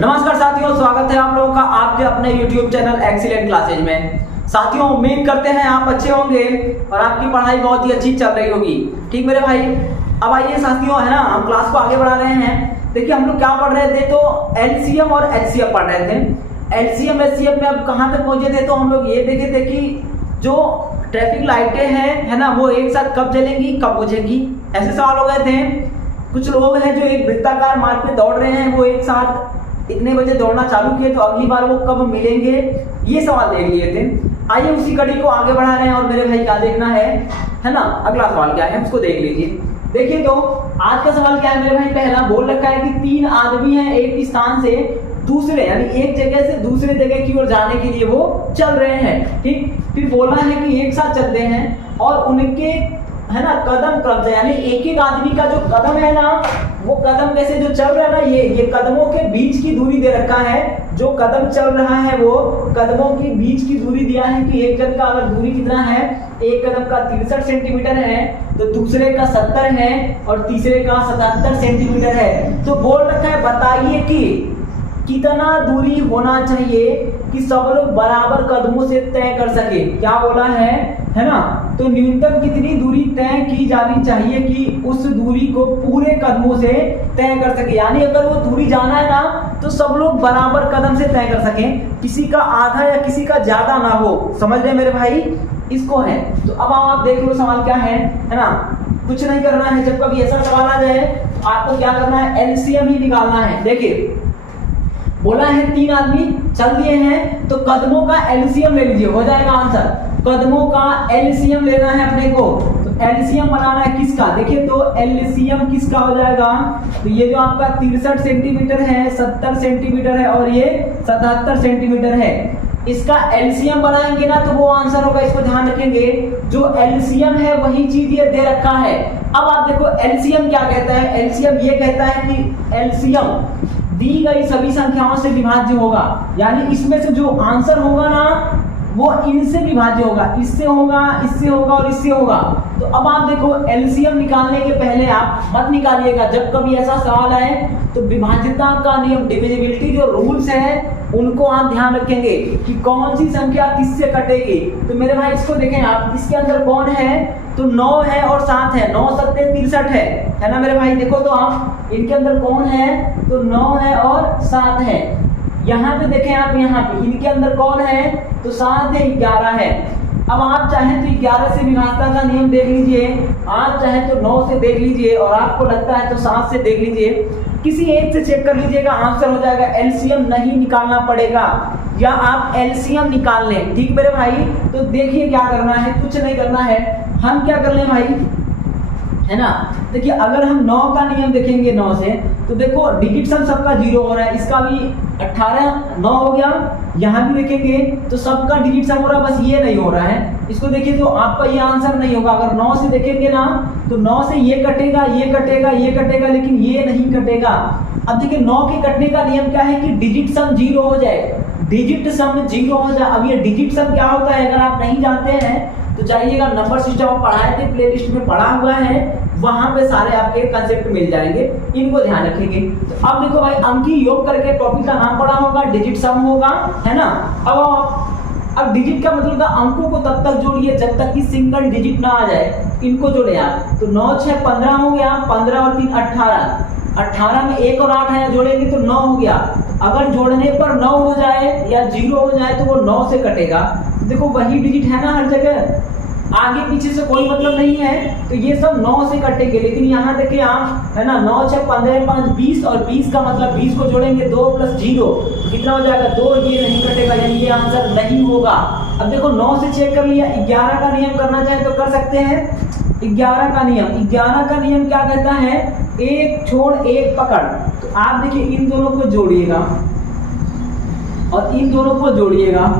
नमस्कार साथियों, स्वागत है आप लोगों का आपके अपने YouTube चैनल एक्सीलेंट क्लासेज में। साथियों, उम्मीद करते हैं आप अच्छे होंगे और आपकी पढ़ाई बहुत ही अच्छी चल रही होगी। ठीक मेरे भाई, अब आइए साथियों, है ना, हम क्लास को आगे बढ़ा रहे हैं। देखिए हम लोग क्या पढ़ रहे थे, तो LCM और HCF पढ़ रहे थे। LCM HCF में अब कहाँ तक पहुंचे थे, तो हम लोग ये देखे थे कि जो ट्रैफिक लाइटें हैं, है ना, वो एक साथ कब जलेंगी कब बुझेंगी, ऐसे सवाल हो गए थे। कुछ लोग हैं जो एक वृत्ताकार मार्ग पे दौड़ रहे हैं, वो एक साथ इतने बजे दौड़ना चालू किए, तो अगली बार वो कब मिलेंगे, ये सवाल देख लिए थे। आइए उसी कड़ी को आगे बढ़ा रहे हैं और मेरे भाई क्या देखना है ना, अगला सवाल क्या है उसको देख लीजिए। देखिए तो आज का सवाल क्या है मेरे भाई, पहला बोल रखा है कि 3 आदमी हैं एक स्थान से दूसरे, यानी एक जगह से दूसरे जगह की ओर जाने के लिए वो चल रहे हैं। ठीक, फिर बोला है कि एक साथ चलते हैं और उनके, है ना, कदम क्रम से, यानी एक एक आदमी का जो कदम है ना, वो कदम कैसे जो चल रहा है ना, ये कदमों के बीच की दूरी दे रखा है। जो कदम चल रहा है वो कदमों के बीच की दूरी दिया है कि एक जन का अगर दूरी कितना है, एक कदम का 63 सेंटीमीटर है, तो दूसरे का 70 है और तीसरे का 77 सेंटीमीटर है। तो बोल रखा है बताइए कि कितना दूरी होना चाहिए कि सब लोग बराबर कदमों से तय कर सके। क्या बोला है ना, तो न्यूनतम कितनी दूरी तय की जानी चाहिए कि उस दूरी को पूरे कदमों से तय कर सके। यानी अगर वो दूरी जाना है ना, तो सब लोग बराबर कदम से तय कर सकें, किसी का आधा या किसी का ज्यादा ना हो। समझ रहे मेरे भाई, इसको है। तो अब आप देख लो सवाल क्या है ना, कुछ नहीं करना है। जब कभी ऐसा सवाल आ जाए तो आपको क्या करना है, LCM ही निकालना है। देखिए बोला है 3 आदमी चल दिए हैं, तो कदमों का LCM ले लीजिए, हो जाएगा आंसर। कदमों का LCM लेना है अपने को, तो LCM बनाना है किसका, देखिए तो LCM किसका हो जाएगा, तो ये जो आपका 63 सेंटीमीटर है, 70 सेंटीमीटर है और ये 77 सेंटीमीटर है, इसका LCM बनाएंगे ना तो वो आंसर होगा। इसको ध्यान रखेंगे, जो LCM है वही चीज ये दे रखा है। अब आप देखो LCM क्या कहता है, LCM ये कहता है कि LCM दी गई सभी संख्याओं से विभाज्य होगा, यानी इसमें से जो आंसर होगा ना वो इनसे विभाज्य होगा, इससे होगा, इससे होगा और इससे होगा। तो अब आप देखो LCM निकालने के पहले आप मत निकालिएगा। जब कभी ऐसा सवाल आए तो विभाज्यता का नियम, डिविजिबिलिटी जो रूल्स है उनको आप ध्यान रखेंगे कि कौन सी संख्या किससे कटेगी। तो मेरे भाई इसको देखें आप, इसके अंदर कौन है, तो 9 है और 7 है, 9 7 63 है ना मेरे भाई। देखो तो आप इनके अंदर कौन है, तो 9 है और 7 है। यहाँ पे देखें आप, यहाँ पे इनके अंदर कौन है, तो 7 है 11 है। अब आप चाहें तो 11 से विभाज्यता का नियम देख लीजिए, आप चाहें तो 9 से देख लीजिए और आपको लगता है तो 7 से देख लीजिए, किसी एक से चेक कर लीजिएगा, आंसर हो जाएगा। LCM नहीं निकालना पड़ेगा या आप LCM निकाल लें। ठीक मेरे भाई, तो देखिए क्या करना है, कुछ नहीं करना है। हम क्या कर लें भाई, है ना, देखिए अगर हम 9 का नियम देखेंगे 9 से, तो देखो डिजिट सम सबका 0 हो रहा है, इसका भी 18 9 हो गया। यहाँ भी देखेंगे तो सबका डिजिट सम हो रहा है, बस ये नहीं हो रहा है। इसको देखिए तो आपका ये आंसर नहीं होगा। अगर 9 से देखेंगे ना, तो 9 से ये कटेगा, ये कटेगा, ये कटेगा, लेकिन ये नहीं कटेगा। अब देखिए 9 के कटने का नियम क्या है कि डिजिट सम 0 हो जाए, डिजिट सम 0 हो जाए। अब ये डिजिट सम क्या होता है, अगर आप नहीं जानते हैं तो जाइएगा, नंबर सिस्टम पढ़ाए थे, प्लेलिस्ट में पढ़ा हुआ है, वहां पे सारे आपके कंसेप्ट मिल जाएंगे, इनको ध्यान रखेंगे। तो अब देखो भाई, अंकी योग करके टॉपिक का नाम पढ़ा होगा, डिजिट सम होगा, है ना। अब डिजिट का मतलब अंकों को तब तक जोड़िए जब तक कि सिंगल डिजिट ना आ जाए, इनको जोड़े आप। तो 9 6 15 हो गया, 15 और 3 18, 18 में 1 और 8 है, जोड़ेंगे तो 9 हो गया। अगर जोड़ने पर 9 हो जाए या 0 हो जाए तो वो 9 से कटेगा। देखो वही डिजिट है ना हर जगह, आगे पीछे से कोई मतलब नहीं है, तो ये सब 9 से कटेंगे। लेकिन यहाँ देखिए आप, है ना, 9 6 15 5 20 और 20 का मतलब 20 को जोड़ेंगे 2 + 0 कितना हो जाएगा 2, ये नहीं कटेगा, यानी ये आंसर नहीं होगा। अब देखो 9 से चेक कर लिया, 11 का नियम करना चाहे तो कर सकते हैं। 11 का नियम क्या कहता है, एक छोड़ एक पकड़। तो आप देखिए इन दोनों को जोड़िएगा और इन दोनों को जोड़िएगा।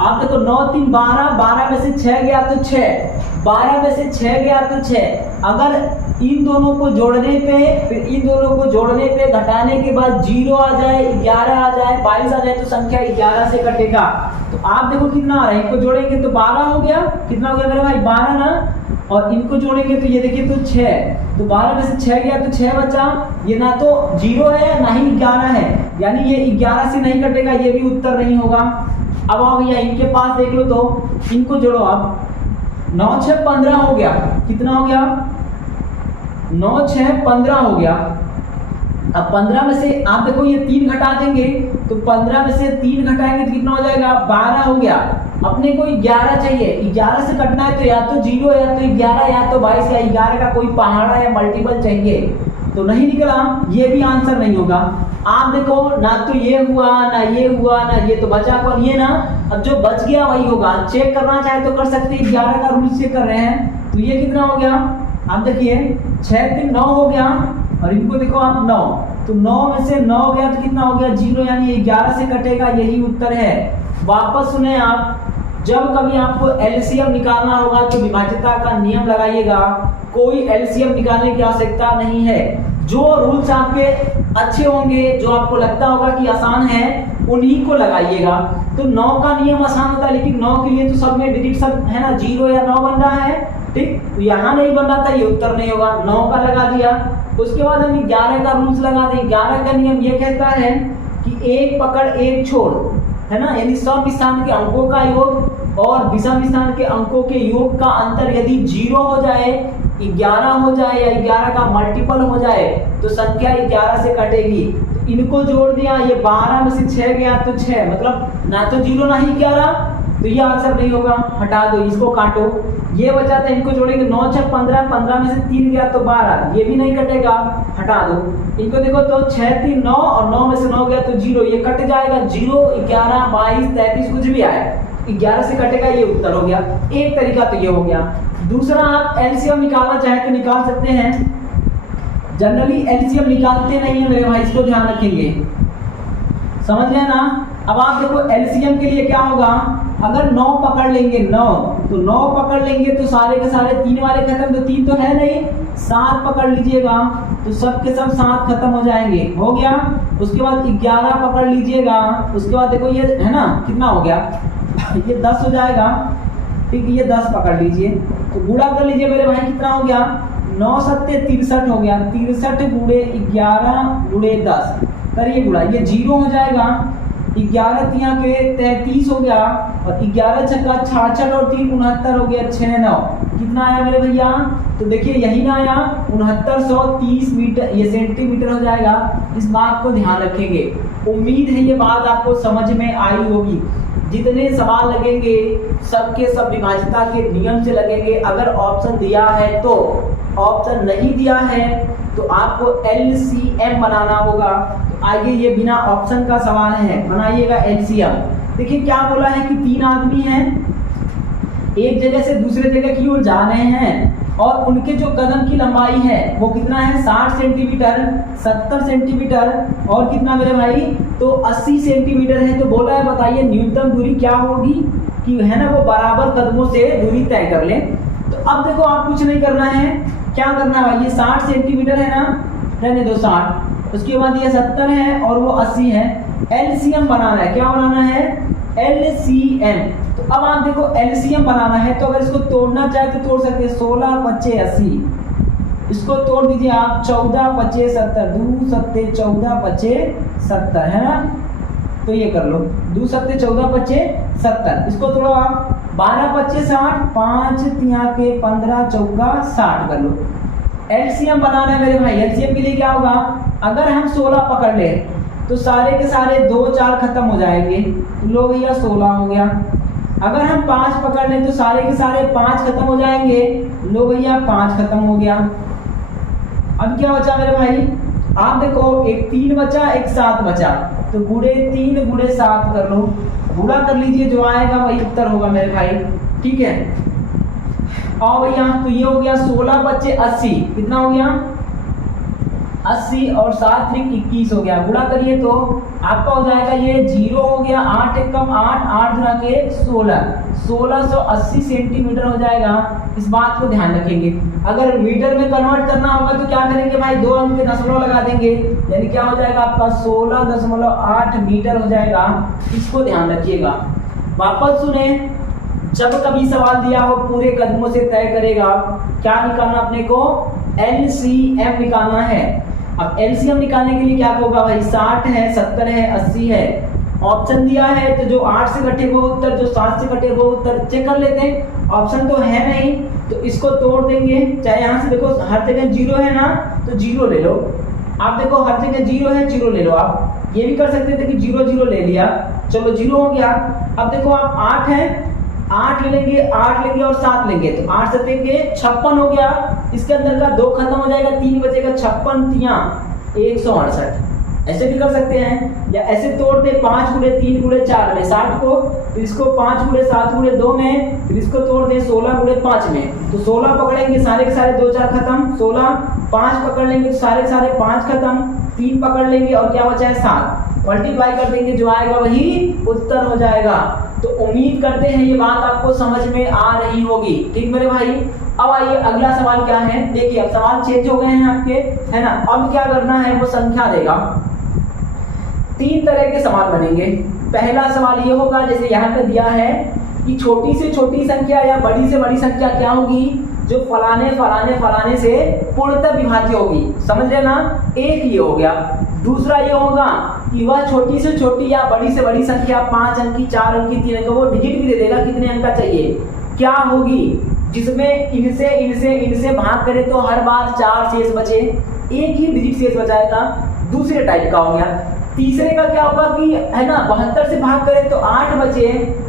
आप देखो 9 3 12, 12 में से 6 गया तो 6, 12 में से 6 गया तो 6। अगर इन दोनों को जोड़ने पे, फिर इन दोनों को जोड़ने पे घटाने के बाद 0 आ जाए, 11 आ जाए, 22 आ जाए, तो संख्या 11 से कटेगा। तो आप देखो कितना आ रहा है, इनको जोड़ेंगे तो 12 हो गया, कितना हो गया मेरे भाई 12 ना, और इनको जोड़ेंगे तो ये देखिए तो 6, तो 12 में से 6 गया तो 6 बचा। ये ना तो 0 है ना ही 11 है, यानी ये 11 से नहीं कटेगा, ये भी उत्तर नहीं होगा। अब आओ भैया इनके पास देख लो, तो इनको जोड़ो आप। 9 6 15 हो गया, कितना हो गया? 9 6 15 हो गया। अब 15 में से आप देखो ये 3 घटा देंगे, तो 15 में से 3 घटाएंगे तो कितना हो जाएगा? 12 हो गया। अपने को 11 चाहिए, 11 से कटना है तो या तो 0 या तो 11 या तो 22 या 11 का कोई पहाड़ा या मल्टीपल चाहिए, तो नहीं निकला, ये भी आंसर नहीं होगा। आप देखो ना तो ये हुआ ना ये हुआ ना ये, तो बचा कौन? ये ना। अब जो बच गया वही होगा। चेक करना चाहे तो कर सकते हैं, 11 का रूल चेक कर रहे हैं, तो ये कितना हो गया? आप देखिए 6 3 9 हो गया, और इनको देखो आप 9, तो 9 में से 9 गया तो कितना हो गया? 0, यानी 11 से कटेगा, यही उत्तर है। वापस सुने आप, जब कभी आपको एलसीएम निकालना होगा तो विभाज्यता का नियम लगाइएगा, कोई एलसीएम निकालने की आवश्यकता नहीं है। जो रूल्स आपके अच्छे होंगे, जो आपको लगता होगा कि आसान है, उन्हीं को लगाइएगा। तो 9 का नियम आसान होता है, लेकिन 9 के लिए तो सब में डिजिट सब है ना, 0 या 9 बन रहा है, ठीक, तो यहाँ नहीं बन रहा था, ये उत्तर नहीं होगा। 9 का लगा दिया, उसके बाद हम 11 का रूल्स लगा दें। 11 का नियम ये कहता है कि एक पकड़ एक छोड़, है ना, यानी सम स्थान के अंकों का योग और विषम स्थान के अंकों के योग का अंतर यदि 0 हो जाए, 11 हो जाए या 11 का मल्टीपल हो जाए, तो संख्या 11 से कटेगी। तो इनको जोड़ दिया, ये 12 में से 6 गया तो 6, मतलब ना तो 0 ना ही 11, तो ये आंसर नहीं होगा, हटा दो, इसको काटो। ये बचा था, इनको जोड़ेंगे 9 6 15, 15 में से 3 गया तो 12, ये भी नहीं कटेगा, हटा दो। इनको देखो तो 6 3 9 और 9 में से 9 गया तो 0, ये कट जाएगा। 0 11 22 33 कुछ भी आए, 11 से कटेगा, ये उत्तर हो गया। एक तरीका तो ये हो गया। दूसरा, आप एलसीएम निकालना चाहे तो निकाल सकते हैं। जनरली एलसीएम निकालते नहीं है मेरे भाई, इसको ध्यान रखेंगे, समझ गए ना। अब आप देखो एलसीएम के लिए क्या होगा, अगर 9 पकड़ लेंगे, 9 तो 9 पकड़ लेंगे तो सारे के सारे 3 वाले खत्म, तो 3 तो है नहीं, 7 पकड़ लीजिएगा तो सब के सब 7 खत्म हो जाएंगे, हो गया। उसके बाद 11 पकड़ लीजिएगा, उसके बाद देखो ये है ना, कितना हो गया? ये 10 हो जाएगा, ठीक है, ये 10 पकड़ लीजिए, तो गुणा कर लीजिए मेरे भाई, कितना हो गया? 9 7 63 हो गया, 63 गुणे 11 गुणे 10 करिए गुणा, ये 0 हो जाएगा। 11 तिया के 33 हो गया, और 11 छक्का 66 और 3 69 हो गया, 6 9 कितना आया मेरे भैया? तो देखिए यही ना आया, 6930 मीटर, ये सेंटीमीटर हो जाएगा। इस बात को ध्यान रखेंगे। उम्मीद है ये बात आपको समझ में आई होगी। जितने सवाल लगेंगे सबके सब विभाज्यता के नियम से लगेंगे। अगर ऑप्शन दिया है तो, ऑप्शन नहीं दिया है तो आपको एलसीएम बनाना होगा। तो आगे ये बिना ऑप्शन का सवाल है, बनाइएगा एलसीएम। देखिए क्या बोला है कि 3 आदमी हैं, एक जगह से दूसरे जगह की ओर जा रहे हैं, और उनके जो कदम की लंबाई है वो कितना है? 60 सेंटीमीटर, 70 सेंटीमीटर और कितना मेरे भाई? तो 80 सेंटीमीटर है। तो बोला है बताइए न्यूनतम दूरी क्या होगी, कि है ना वो बराबर कदमों से दूरी तय कर ले। तो अब देखो आप कुछ नहीं करना है, क्या करना है? ये 60 सेंटीमीटर है ना, रहने दो 60, उसके बाद ये 70 है और वो 80 है। एलसीएम बनाना है, क्या बनाना है? एलसीएम। तो अब आप देखो एलसीएम बनाना है, तो अगर इसको तोड़ना चाहे तो तोड़ सकते हैं। 16 25 80, इसको तोड़ दीजिए आप। 14 25 70, 2 7 14 25 70 है ना, तो ये कर लो 2 7 14 25 70, इसको तोड़ो आप। 12 25 60, 5 3 के 15 चौका 60 कर लो। एलसीएम बनाना है मेरे भाई। एलसीएम के लिए क्या होगा? अगर हम 16 पकड़ ले तो सारे के सारे 2 4 खत्म हो जाएंगे, तो लो भैया 16 हो गया। अगर हम 5 पकड़ लें तो सारे के सारे 5 खत्म हो जाएंगे, लो भैया 5 खत्म हो गया। अब क्या बचा मेरे भाई? आप देखो एक 3 बचा, एक 7 बचा, तो गुणे 3 गुणे 7 कर लो, गुणा कर लीजिए, जो आएगा वही उत्तर होगा मेरे भाई, ठीक है। आओ भैया, तो ये हो गया 16 बच्चे 80, कितना हो गया? 80 और 7 3 21 हो गया। गुणा करिए तो आपका हो जाएगा ये 0 हो गया, 8 1 कम 8, 8 गुणा के 16, 1680 सेंटीमीटर हो जाएगा। इस बात को ध्यान रखेंगे। अगर मीटर में कन्वर्ट करना होगा तो क्या करेंगे भाई? 2 अंक के दशमलव लगा देंगे, यानी क्या हो जाएगा आपका 16.8 मीटर हो जाएगा। इसको ध्यान रखिएगा। वापस सुने, जब कभी सवाल दिया हो पूरे कदमों से तय करेगा। क्या निकालना अपने को? LCM निकालना है। अब LCM निकालने के लिए क्या होगा भाई? 60 है, 70 है, 80 है। ऑप्शन दिया है तो जो 8 से कटे वो उत्तर, जो 7 से कटे वो उत्तर चेक कर लेते हैं। ऑप्शन तो है नहीं तो इसको तोड़ देंगे। चाहे यहाँ से देखो हर जगह 0 है ना, तो 0 ले लो। आप देखो हर जगह 0 है, 0 ले लो। आप ये भी कर सकते थे कि 0 0 ले लिया, चलो 0 हो गया। अब देखो आप 8 है, 8 लेंगे, 8 लेंगे और 7 लेंगे, तो 8 7 के 56 हो गया। इसके अंदर का 2 खत्म हो जाएगा, 3 बचेगा, 56 3 168। ऐसे भी कर सकते हैं, या ऐसे तोड़ते 5 गुणे 3 गुणे 4 में 60 को, फिर इसको 5 गुणे 7 गुणे 2 में, फिर इसको तोड़ दें 16 गुणे 5 में। तो 16 पकड़ेंगे सारे के सारे 2 4 खत्म, 16 5 पकड़ लेंगे सारे के सारे 5 खत्म, 3 पकड़ लेंगे और क्या बचा है 7। मल्टीप्लाई कर देंगे, जो आएगा वही उत्तर हो जाएगा। तो उम्मीद करते हैं ये बात आपको समझ में आ रही होगी। ठीक मेरे भाई, अब आइए अगला सवाल क्या है। देखिए अब सवाल चेंज हो गए हैं आपके, है ना। अब क्या करना है, वो संख्या देगा। 3 तरह के सवाल बनेंगे। पहला सवाल ये होगा, जैसे यहाँ पे दिया है कि छोटी से छोटी संख्या या बड़ी से बड़ी संख्या क्या होगी, जो फलाने फलाने फलाने से पूर्णतः विभाज्य होगी। समझ लेना, एक ये हो गया। दूसरा ये होगा कि वह छोटी से छोटी या बड़ी से बड़ी संख्या 5 अंक की, 4 अंक की, 3 अंक, वो डिजिट भी दे देगा कितने अंक का चाहिए, क्या होगी, जिसमें इनसे इनसे इनसे भाग करे तो हर बार 4 शेष बचे, एक ही डिजिट शेष बचाएगा। दूसरे टाइप का हो गया। तीसरे का क्या होगा कि है ना 72 से भाग करे तो 8 बचे,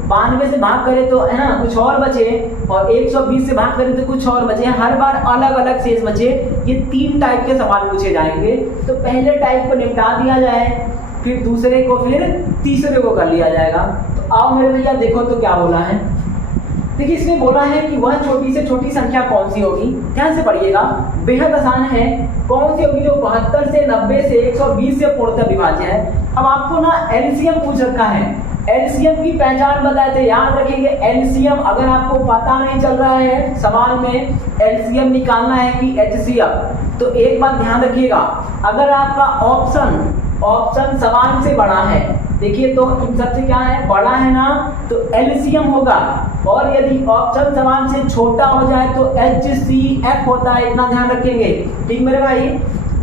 92 से भाग करे तो है ना कुछ और बचे, और 120 से भाग करे तो कुछ और बचे, हर बार अलग अलग शेष बचे। ये 3 टाइप के सवाल पूछे जाएंगे। तो पहले टाइप को निपटा दिया जाए, फिर दूसरे को, फिर तीसरे को कर लिया जाएगा। तो आओ मेरे भैया देखो तो क्या बोला है। देखिए इसमें बोला है कि वह छोटी से छोटी संख्या कौन सी होगी। ध्यान से पढ़िएगा, बेहद आसान है। कौन सी होगी जो 72 से 90 से 120 से पूर्णतः विभाज्य है। अब आपको ना एलसीएम पूछ रखा है, एलसीएम की पहचान बताए थे, याद रखेंगे। एलसीएम अगर आपको पता नहीं चल रहा है सवाल में एलसीएम निकालना है कि एचसीएफ, तो एक बात ध्यान रखिएगा, अगर आपका ऑप्शन सवाल से बड़ा है, देखिए तो इन सबसे क्या है, बड़ा है ना, तो एलसीएम होगा। और यदि ऑप्शन सवाल से छोटा हो जाए तो एचसीएफ होता है, इतना ध्यान रखेंगे। ठीक मेरे भाई,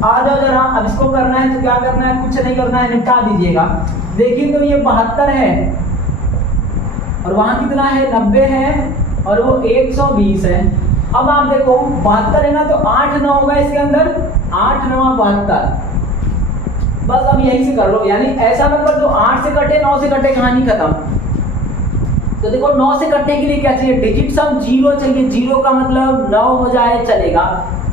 आ जाओ जरा। अब इसको करना है तो क्या करना है, कुछ नहीं करना है, निपटा दीजिएगा। देखिए तो ये 72 है और वहां कितना है, 90 है और वो 120 है। अब आप देखो 72 है ना, तो 8 9 होगा इसके अंदर, 8 9 72। बस अब यही से कर लो, यानी ऐसा नंबर जो 8 से कटे 9 से कटे, कहानी खत्म। तो देखो 9 से कटने के लिए क्या चाहिए, डिजिट सम 0 चाहिए। 0 का मतलब 9 हो जाए चलेगा।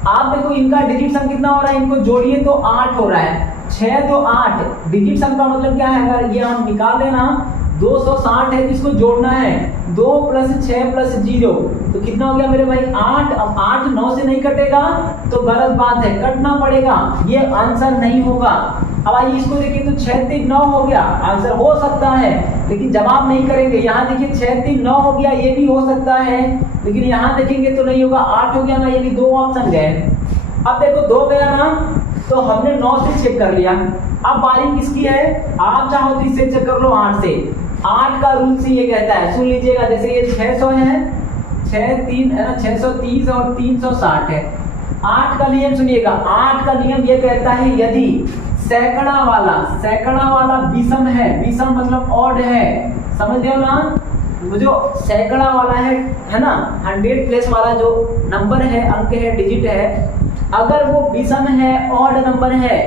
आप देखो इनका डिजिट सम कितना हो रहा है, इनको जोड़िए तो 8 हो रहा है, 6 2 8। डिजिट सम का मतलब क्या है, अगर ये हम निकाल लेना 260 है, जिसको जोड़ना है 2 + 6 + 0, तो कितना हो गया मेरे भाई 8। अब 8 9 से नहीं कटेगा तो गलत बात है, कटना पड़ेगा, ये आंसर नहीं होगा। अब आइए इसको देखिए तो 6 3 9 हो गया, आंसर हो सकता है, लेकिन जवाब नहीं करेंगे। यहाँ देखिए 6 3 9 हो गया, ये भी हो सकता है, लेकिन यहाँ देखेंगे तो नहीं होगा। 8 हो गया ना, ये भी 2 ऑप्शन गए। अब देखो 2 गया ना, तो हमने 9 से चेक कर लिया। अब बारी किसकी है, आप चाहो तो इससे चेक कर लो 8 से। 8 का रूल से ये कहता है, सुन लीजिएगा, जैसे ये 600 है, 6 3 है ना, 630 और 360 है। 8 का नियम सुनिएगा, 8 का नियम ये कहता है यदि सैकड़ा वाला विषम है, विषम मतलब ऑड है, समझ रहे हो ना, जो सैकड़ा वाला है ना, 100 प्लेस वाला जो नंबर है, अंक है, डिजिट है, अगर वो विषम है, ऑड नंबर है,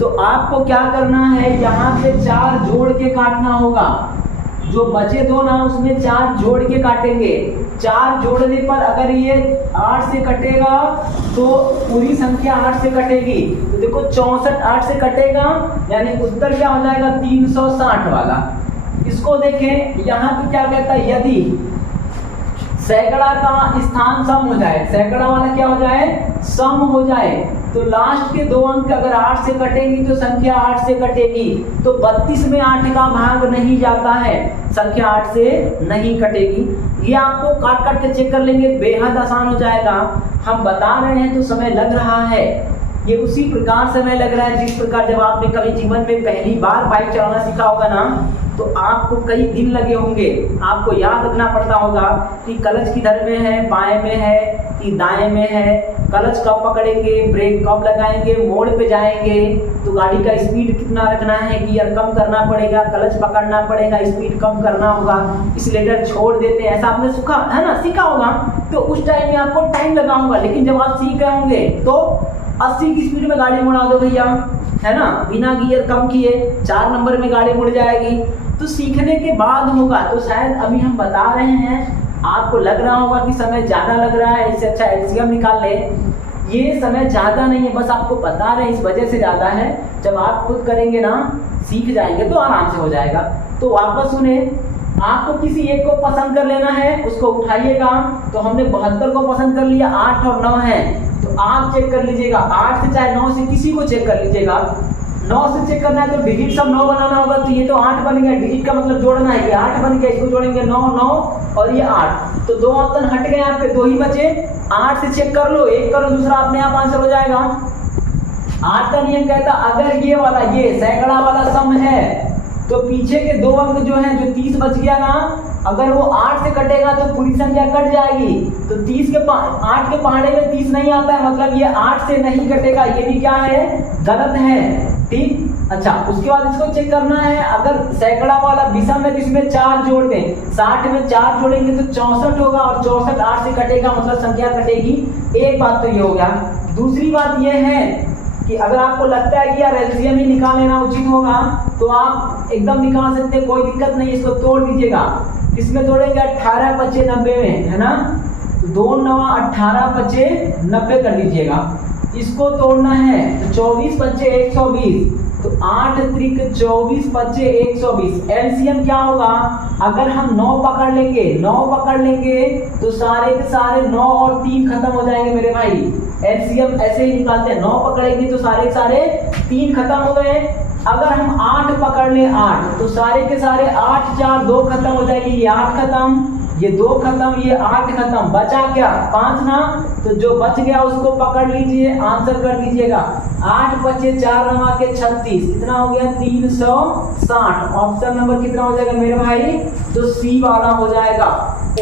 तो आपको क्या करना है, यहाँ पे 4 जोड़ के काटना होगा। जो बचे 2 ना, उसमें 4 जोड़ के काटेंगे। 4 जोड़ने पर अगर ये 8 से कटेगा तो पूरी संख्या 8 से कटेगी, तो देखो 64 8 से कटेगा, यानी उत्तर क्या हो जाएगा 360 वाला। इसको देखें, यहाँ पे क्या कहता है, यदि सैकड़ा का स्थान सम हो जाए, सैकड़ा वाला क्या हो जाए, सम हो जाए, तो लास्ट के 2 अंक अगर 8 से कटेंगी तो संख्या 8 से कटेगी। तो 32 में 8 का भाग नहीं जाता है, संख्या 8 से नहीं कटेगी। ये आपको काट काट के चेक कर लेंगे, बेहद आसान हो जाएगा। हम बता रहे हैं तो समय लग रहा है, ये उसी प्रकार समय लग रहा है जिस प्रकार जब आपने कभी जीवन में पहली बार बाइक चलाना सीखा होगा ना, तो आपको कई दिन लगे होंगे। आपको याद रखना पड़ता होगा कि क्लच किधर में है, बाएं में है कि दाएं में है, क्लच कब पकड़ेंगे, ब्रेक कब लगाएंगे, मोड़ पे जाएंगे तो गाड़ी का स्पीड कितना रखना है, गियर कम करना पड़ेगा, क्लच पकड़ना पड़ेगा, स्पीड कम करना होगा, एक्सीलरेटर छोड़ देते हैं, ऐसा आपने सीखा है ना, सीखा होगा। तो उस टाइम में आपको टाइम लगा होगा, लेकिन जब आप सीख रहे होंगे तो 80 की स्पीड में गाड़ी मुड़ा दो भैया, है ना, बिना गियर कम किए 4 नंबर में गाड़ी मुड़ जाएगी। तो सीखने के बाद होगा। तो शायद अभी हम बता रहे हैं, आपको लग रहा होगा कि समय ज़्यादा लग रहा है, इससे अच्छा एलसीएम निकाल ले। ये समय ज़्यादा नहीं है, बस आपको बता रहे हैं इस वजह से ज़्यादा है। जब आप खुद करेंगे ना, सीख जाएंगे तो आराम से हो जाएगा। तो वापस सुने, आपको किसी एक को पसंद कर लेना है, उसको उठाइएगा। तो हमने 72 को पसंद कर लिया, 8 और 9 है, तो आप चेक कर लीजिएगा, 8 से चाहे 9 से किसी को चेक कर लीजिएगा। 9 से चेक करना है तो डिजिट सब 9 बनाना होगा, तो ये तो 8 बन गया, डिजिट का मतलब जोड़ना है, ये 8 बन गया, इसको जोड़ेंगे 9 9 और ये 8, तो 2 ऑप्शन हट गए आपके, 2 ही बचे। 8 से चेक कर लो, 1 करो, दूसरा अपने आप आंसर हो जाएगा। 8 का नियम कहता अगर ये वाला, ये सैकड़ा वाला सम है तो पीछे के 2 अंक जो है, जो 30 बच गया ना, अगर वो 8 से कटेगा तो पूरी संख्या कट जाएगी। तो 8 के पहाड़े में 30 नहीं आता है, मतलब ये 8 से नहीं कटेगा, ये भी क्या है, गलत है। ठीक, अच्छा, उसके बाद इसको चेक करना है, अगर सैकड़ा वाला विषम है तो इसमें 4 जोड़ दें, 60 में 4 जोड़ेंगे तो 64 होगा, और 64 8 से कटेगा, मतलब संख्या कटेगी। एक बात तो ये हो गया। दूसरी बात ये है कि अगर आपको लगता है कि यार एलसीएम ही निकाल लेना उचित होगा, तो आप एकदम निकाल सकते हैं, कोई दिक्कत नहीं। इसको तोड़ दीजिएगा, इसमें तोड़ेंगे 18 25 90 में, है ना, तो 2 9 18 25 90 कर लीजिएगा। इसको तोड़ना है तो 24 25 120, तो 8 त्रिक 24 25 120। एलसीएम क्या होगा, अगर हम 9 पकड़ लेंगे, 9 पकड़ लेंगे तो सारे के सारे 9 और 3 खत्म हो जाएंगे मेरे भाई। एलसीएम ऐसे ही निकालते हैं, 9 पकड़ेंगे तो सारे के सारे 3 खत्म हो गए। अगर हम 8 पकड़ ले, 8, तो सारे के सारे 8 4 2 खत्म हो जाएगी, ये 8 खत्म, ये 2 खत्म, ये 8 खत्म, बचा क्या, 5 ना, तो जो बच गया उसको पकड़ लीजिए, आंसर कर दीजिएगा। 8 बचे 4 रमा के 36, इतना हो गया 360। ऑप्शन नंबर कितना हो जाएगा मेरे भाई, तो सी वाला हो जाएगा।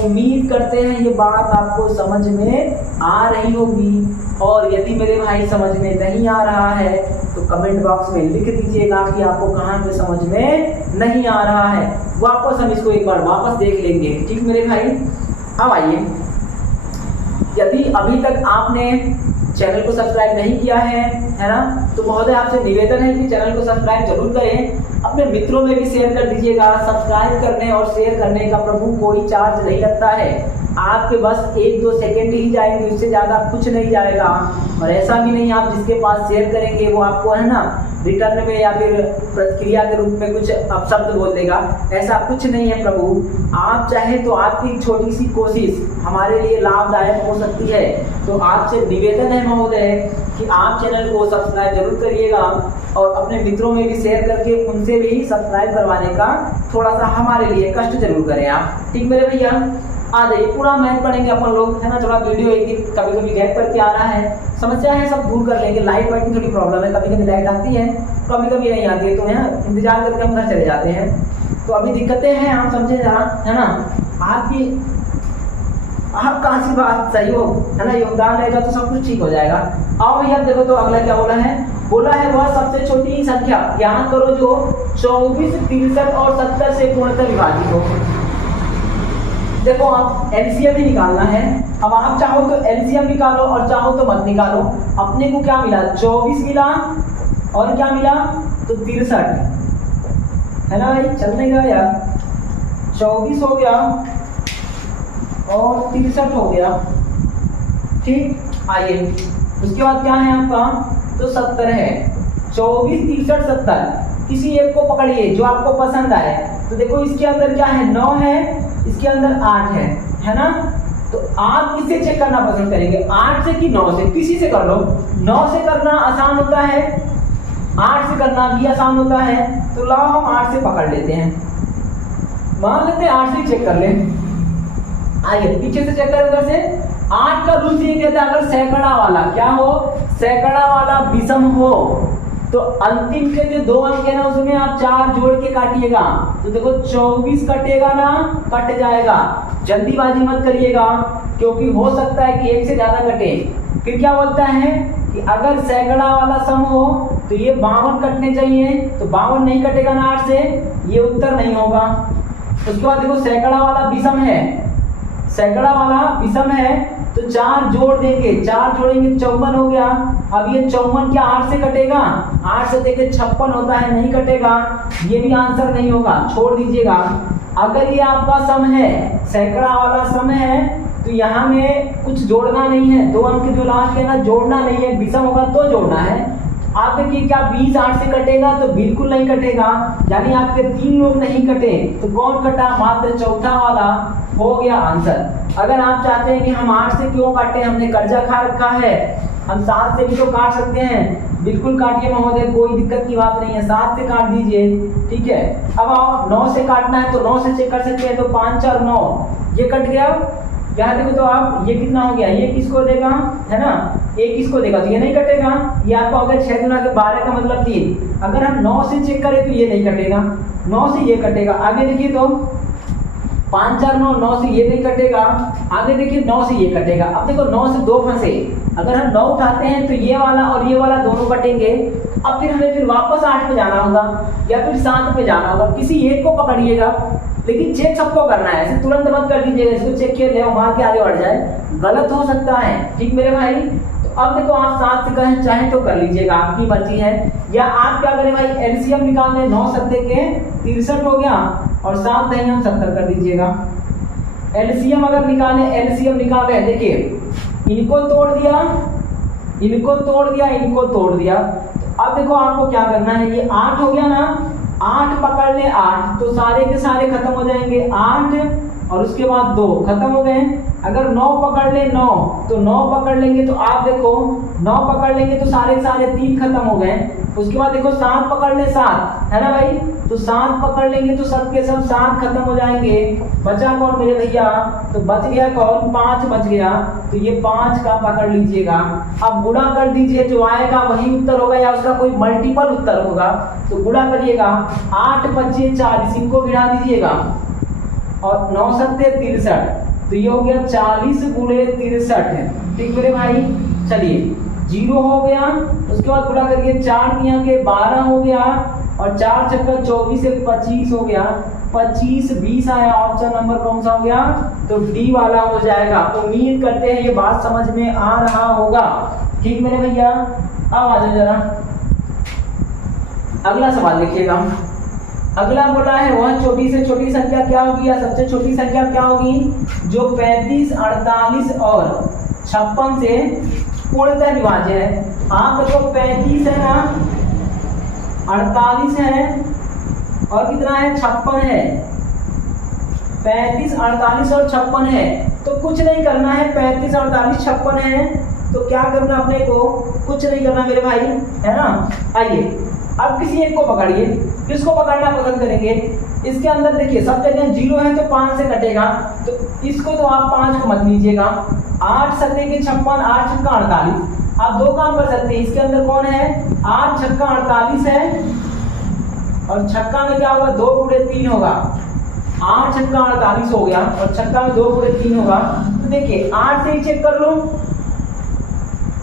उम्मीद करते हैं ये बात आपको समझ में आ रही होगी, और यदि मेरे भाई समझ में नहीं आ रहा है तो कमेंट बॉक्स में लिख दीजिएगा कि आपको कहाँ पे समझ में नहीं आ रहा है। वापस हम इसको एक बार वापस देख लेंगे, ठीक मेरे भाई। अब आइए, यदि अभी तक आपने चैनल को सब्सक्राइब नहीं किया है ना, तो महोदय आपसे निवेदन है कि चैनल को सब्सक्राइब जरूर करें, अपने मित्रों में भी शेयर कर दीजिएगा। सब्सक्राइब करने और शेयर करने का प्रभु कोई चार्ज नहीं लगता है, आपके बस 1-2 सेकेंड ही जाएंगे, उससे ज़्यादा कुछ नहीं जाएगा। और ऐसा भी नहीं आप जिसके पास शेयर करेंगे वो आपको, है ना, रिटर्न में या फिर प्रतिक्रिया के रूप में कुछ अपशब्द बोल देगा, ऐसा कुछ नहीं है प्रभु। आप चाहे तो आपकी छोटी सी कोशिश हमारे लिए लाभदायक हो सकती है। तो आपसे निवेदन है महोदय कि आप चैनल को सब्सक्राइब जरूर करिएगा, और अपने मित्रों में भी शेयर करके उनसे भी सब्सक्राइब करवाने का थोड़ा सा हमारे लिए कष्ट जरूर करें आप, ठीक मेरे भैया। आ जाइए, पूरा मैथ पढ़ेंगे अपन लोग, है ना। थोड़ा वीडियो एक दिन कभी कभी गैप करके आ रहा है, समस्या है, सब दूर कर लेंगे। लाइट वाइट की थोड़ी प्रॉब्लम है, कभी कभी लाइट आती है, कभी कभी नहीं आती है, तो है इंतजार करके हम घर चले जाते हैं। तो अभी दिक्कतें हैं, आप समझे जरा, है ना। आपका आशीर्वाद, सहयोग, है ना, योगदान रहेगा तो सब कुछ ठीक हो जाएगा। आओ भैया देखो, तो अगला क्या बोला है वह सबसे छोटी संख्या ज्ञात करो जो 24 63 और 70 से पूर्णतः विभाजित हो। देखो, आप एलसीएम ही निकालना है। अब आप चाहो तो एलसीएम निकालो और चाहो तो मत निकालो। अपने को क्या मिला, 24 मिला, और क्या मिला, तो 63, है ना भाई, चल नहीं रहा यार। 24 हो गया और 63 हो गया, ठीक। आइए, उसके बाद क्या है आपका, तो 70 है। 24 63 70, किसी एक को पकड़िए जो आपको पसंद आए। तो देखो, इसके अंदर क्या है, 9 है, इसके अंदर 8 है ना। तो आप किससे चेक करना पसंद करेंगे, 8 से कि 9 से, किसी से कर लो। 9 से करना आसान होता है, 8 से करना भी आसान होता है। तो लाओ हम 8 से पकड़ लेते हैं, मान लेते हैं 8 से चेक कर ले। आइए पीछे से चेक करें, उधर से। 8 का रूल ये कहता है, अगर सैकड़ा वाला क्या हो, सैकड़ा वाला विषम हो, तो अंतिम के जो 2 अंक है ना उसमें आप 4 जोड़ के काटिएगा। तो देखो 24 कटेगा ना, कट जाएगा। जल्दीबाजी मत करिएगा क्योंकि हो सकता है कि 1 से ज्यादा कटे। फिर क्या बोलता है कि अगर सैकड़ा वाला सम हो तो ये 52 कटने चाहिए, तो 52 नहीं कटेगा ना 8 से, ये उत्तर नहीं होगा। उसके बाद देखो सैकड़ा वाला विषम है, सैकड़ा वाला विषम है तो 4 जोड़ देंगे, 4 जोड़ेंगे 54 हो गया। अब ये 54 क्या 8 से कटेगा? 8 से देखिए 56 होता है, नहीं कटेगा, ये भी आंसर नहीं होगा, छोड़ दीजिएगा। अगर ये आपका सम है, सैकड़ा वाला सम है, तो यहाँ में कुछ जोड़ना नहीं है, 2 अंक जो लास्ट है ना जोड़ना नहीं है, विषम होगा तो जोड़ना है। आप देखिए क्या 20 8 से कटेगा? तो बिल्कुल नहीं कटेगा, यानी आपके 3 लोग नहीं कटे, तो कौन कटा? मात्र चौथा वाला हो गया आंसर। अगर आप चाहते हैं कि हम 8 से क्यों काटे, हमने कर्जा खा रखा है, हम 7 से भी तो काट सकते हैं, बिल्कुल काटिए महोदय, कोई दिक्कत की बात नहीं है, 7 से काट दीजिए, ठीक है। अब आओ 9 से काटना है तो 9 से चेक कर सकते हैं, तो 5 और 9 ये कट गया। यहाँ देखो तो आप ये कितना हो गया, ये किसको देगा, है ना, ये किसको देगा, तो ये नहीं कटेगा। ये आपका हो गया 6 गुना के 12 का मतलब 3। अगर हम 9 से चेक करें तो ये नहीं कटेगा, 9 से ये कटेगा। आगे देखिए तो 5 4 9, 9 से ये नहीं कटेगा। आगे देखिए 9 से ये कटेगा। अब देखो 9 से 2 फंसे, अगर हम 9 उठाते हैं तो ये वाला और ये वाला दोनों कटेंगे। अब फिर हमें फिर वापस 8 पे जाना होगा या फिर 7 पे जाना होगा, किसी एक को पकड़िएगा, लेकिन चेक सबको करना है, ऐसे तुरंत मत कर दीजिएगा, इसको चेक किए ले मार के आगे बढ़ जाए, गलत हो सकता है, ठीक मेरे भाई। तो अब देखो आप 7 से कहें चाहे तो कर लीजिएगा, आपकी मर्जी है। या आप क्या करें भाई, एलसीएम निकालने, 9 सत्ते के 63 हो गया और 7 नहीं हम 70 कर दीजिएगा। एलसीएम अगर निकाले, एलसीएम निकाल रहे हैं, देखिए इनको तोड़ दिया, इनको तोड़ दिया, इनको तोड़ दिया। तो अब देखो आपको क्या करना है, ये 8 हो गया ना, 8 पकड़ ले 8, तो सारे के सारे खत्म हो जाएंगे, 8 और उसके बाद 2 खत्म हो गए। अगर 9 पकड़ ले 9, तो 9 पकड़ लेंगे तो आप देखो 9 पकड़ लेंगे तो सारे सारे 3 खत्म हो गए। उसके बाद देखो 7 पकड़ ले 7, है ना भाई, तो 7 पकड़ लेंगे तो सब के सब 7 खत्म हो जाएंगे। बचा कौन मेरे भैया, तो बच गया कौन, 5 बच गया, तो ये 5 का पकड़ लीजिएगा। अब गुणा कर दीजिए, जो आएगा वही उत्तर होगा या उसका कोई मल्टीपल उत्तर होगा, तो गुणा करिएगा। 8 25 40, इनको गिरा दीजिएगा और 9 सत्ते 63, तो ये हो गया 40 गुणे 63, ठीक मेरे भाई। चलिए 0 हो गया, उसके बाद गुणा करिए, 4 दिया के 12 हो गया और 4 छक्का 24 एक 25 हो गया, 25 20 आया, ऑप्शन नंबर कौन सा हो गया, तो डी वाला हो जाएगा। उम्मीद करते हैं ये बात समझ में आ रहा होगा, ठीक मेरे भैया। अब आ जाओ जरा अगला सवाल देखिएगा। अगला बोला है वह छोटी से छोटी संख्या क्या होगी, या सबसे छोटी संख्या क्या होगी, जो 35 48 और 56 से पूर्णतः विभाज्य है। आप देखो 35 है ना, 48 है और कितना है, 56 है। 35 48 और 56 है, तो कुछ नहीं करना है, 35 48 56 है, तो क्या करना अपने को, कुछ नहीं करना मेरे भाई, है ना। आइए अब किसी एक को पकड़िए, किसको पकड़ना पसंद करेंगे, इसके अंदर देखिए सब जगह 0 है तो 5 से कटेगा, तो इसको तो आप 5 को मत लीजिएगा। 8 सत्ते के 56, 8 छक्का 48, आप 2 काम कर सकते हैं, इसके अंदर कौन है, 8 छक्का 48 है और छक्का में क्या होगा, 2 गुणे 3 होगा, 8 छक्का 48 हो गया और छक्का में 2 गुणे 3 होगा। तो देखिए 8 से ही चेक कर लो,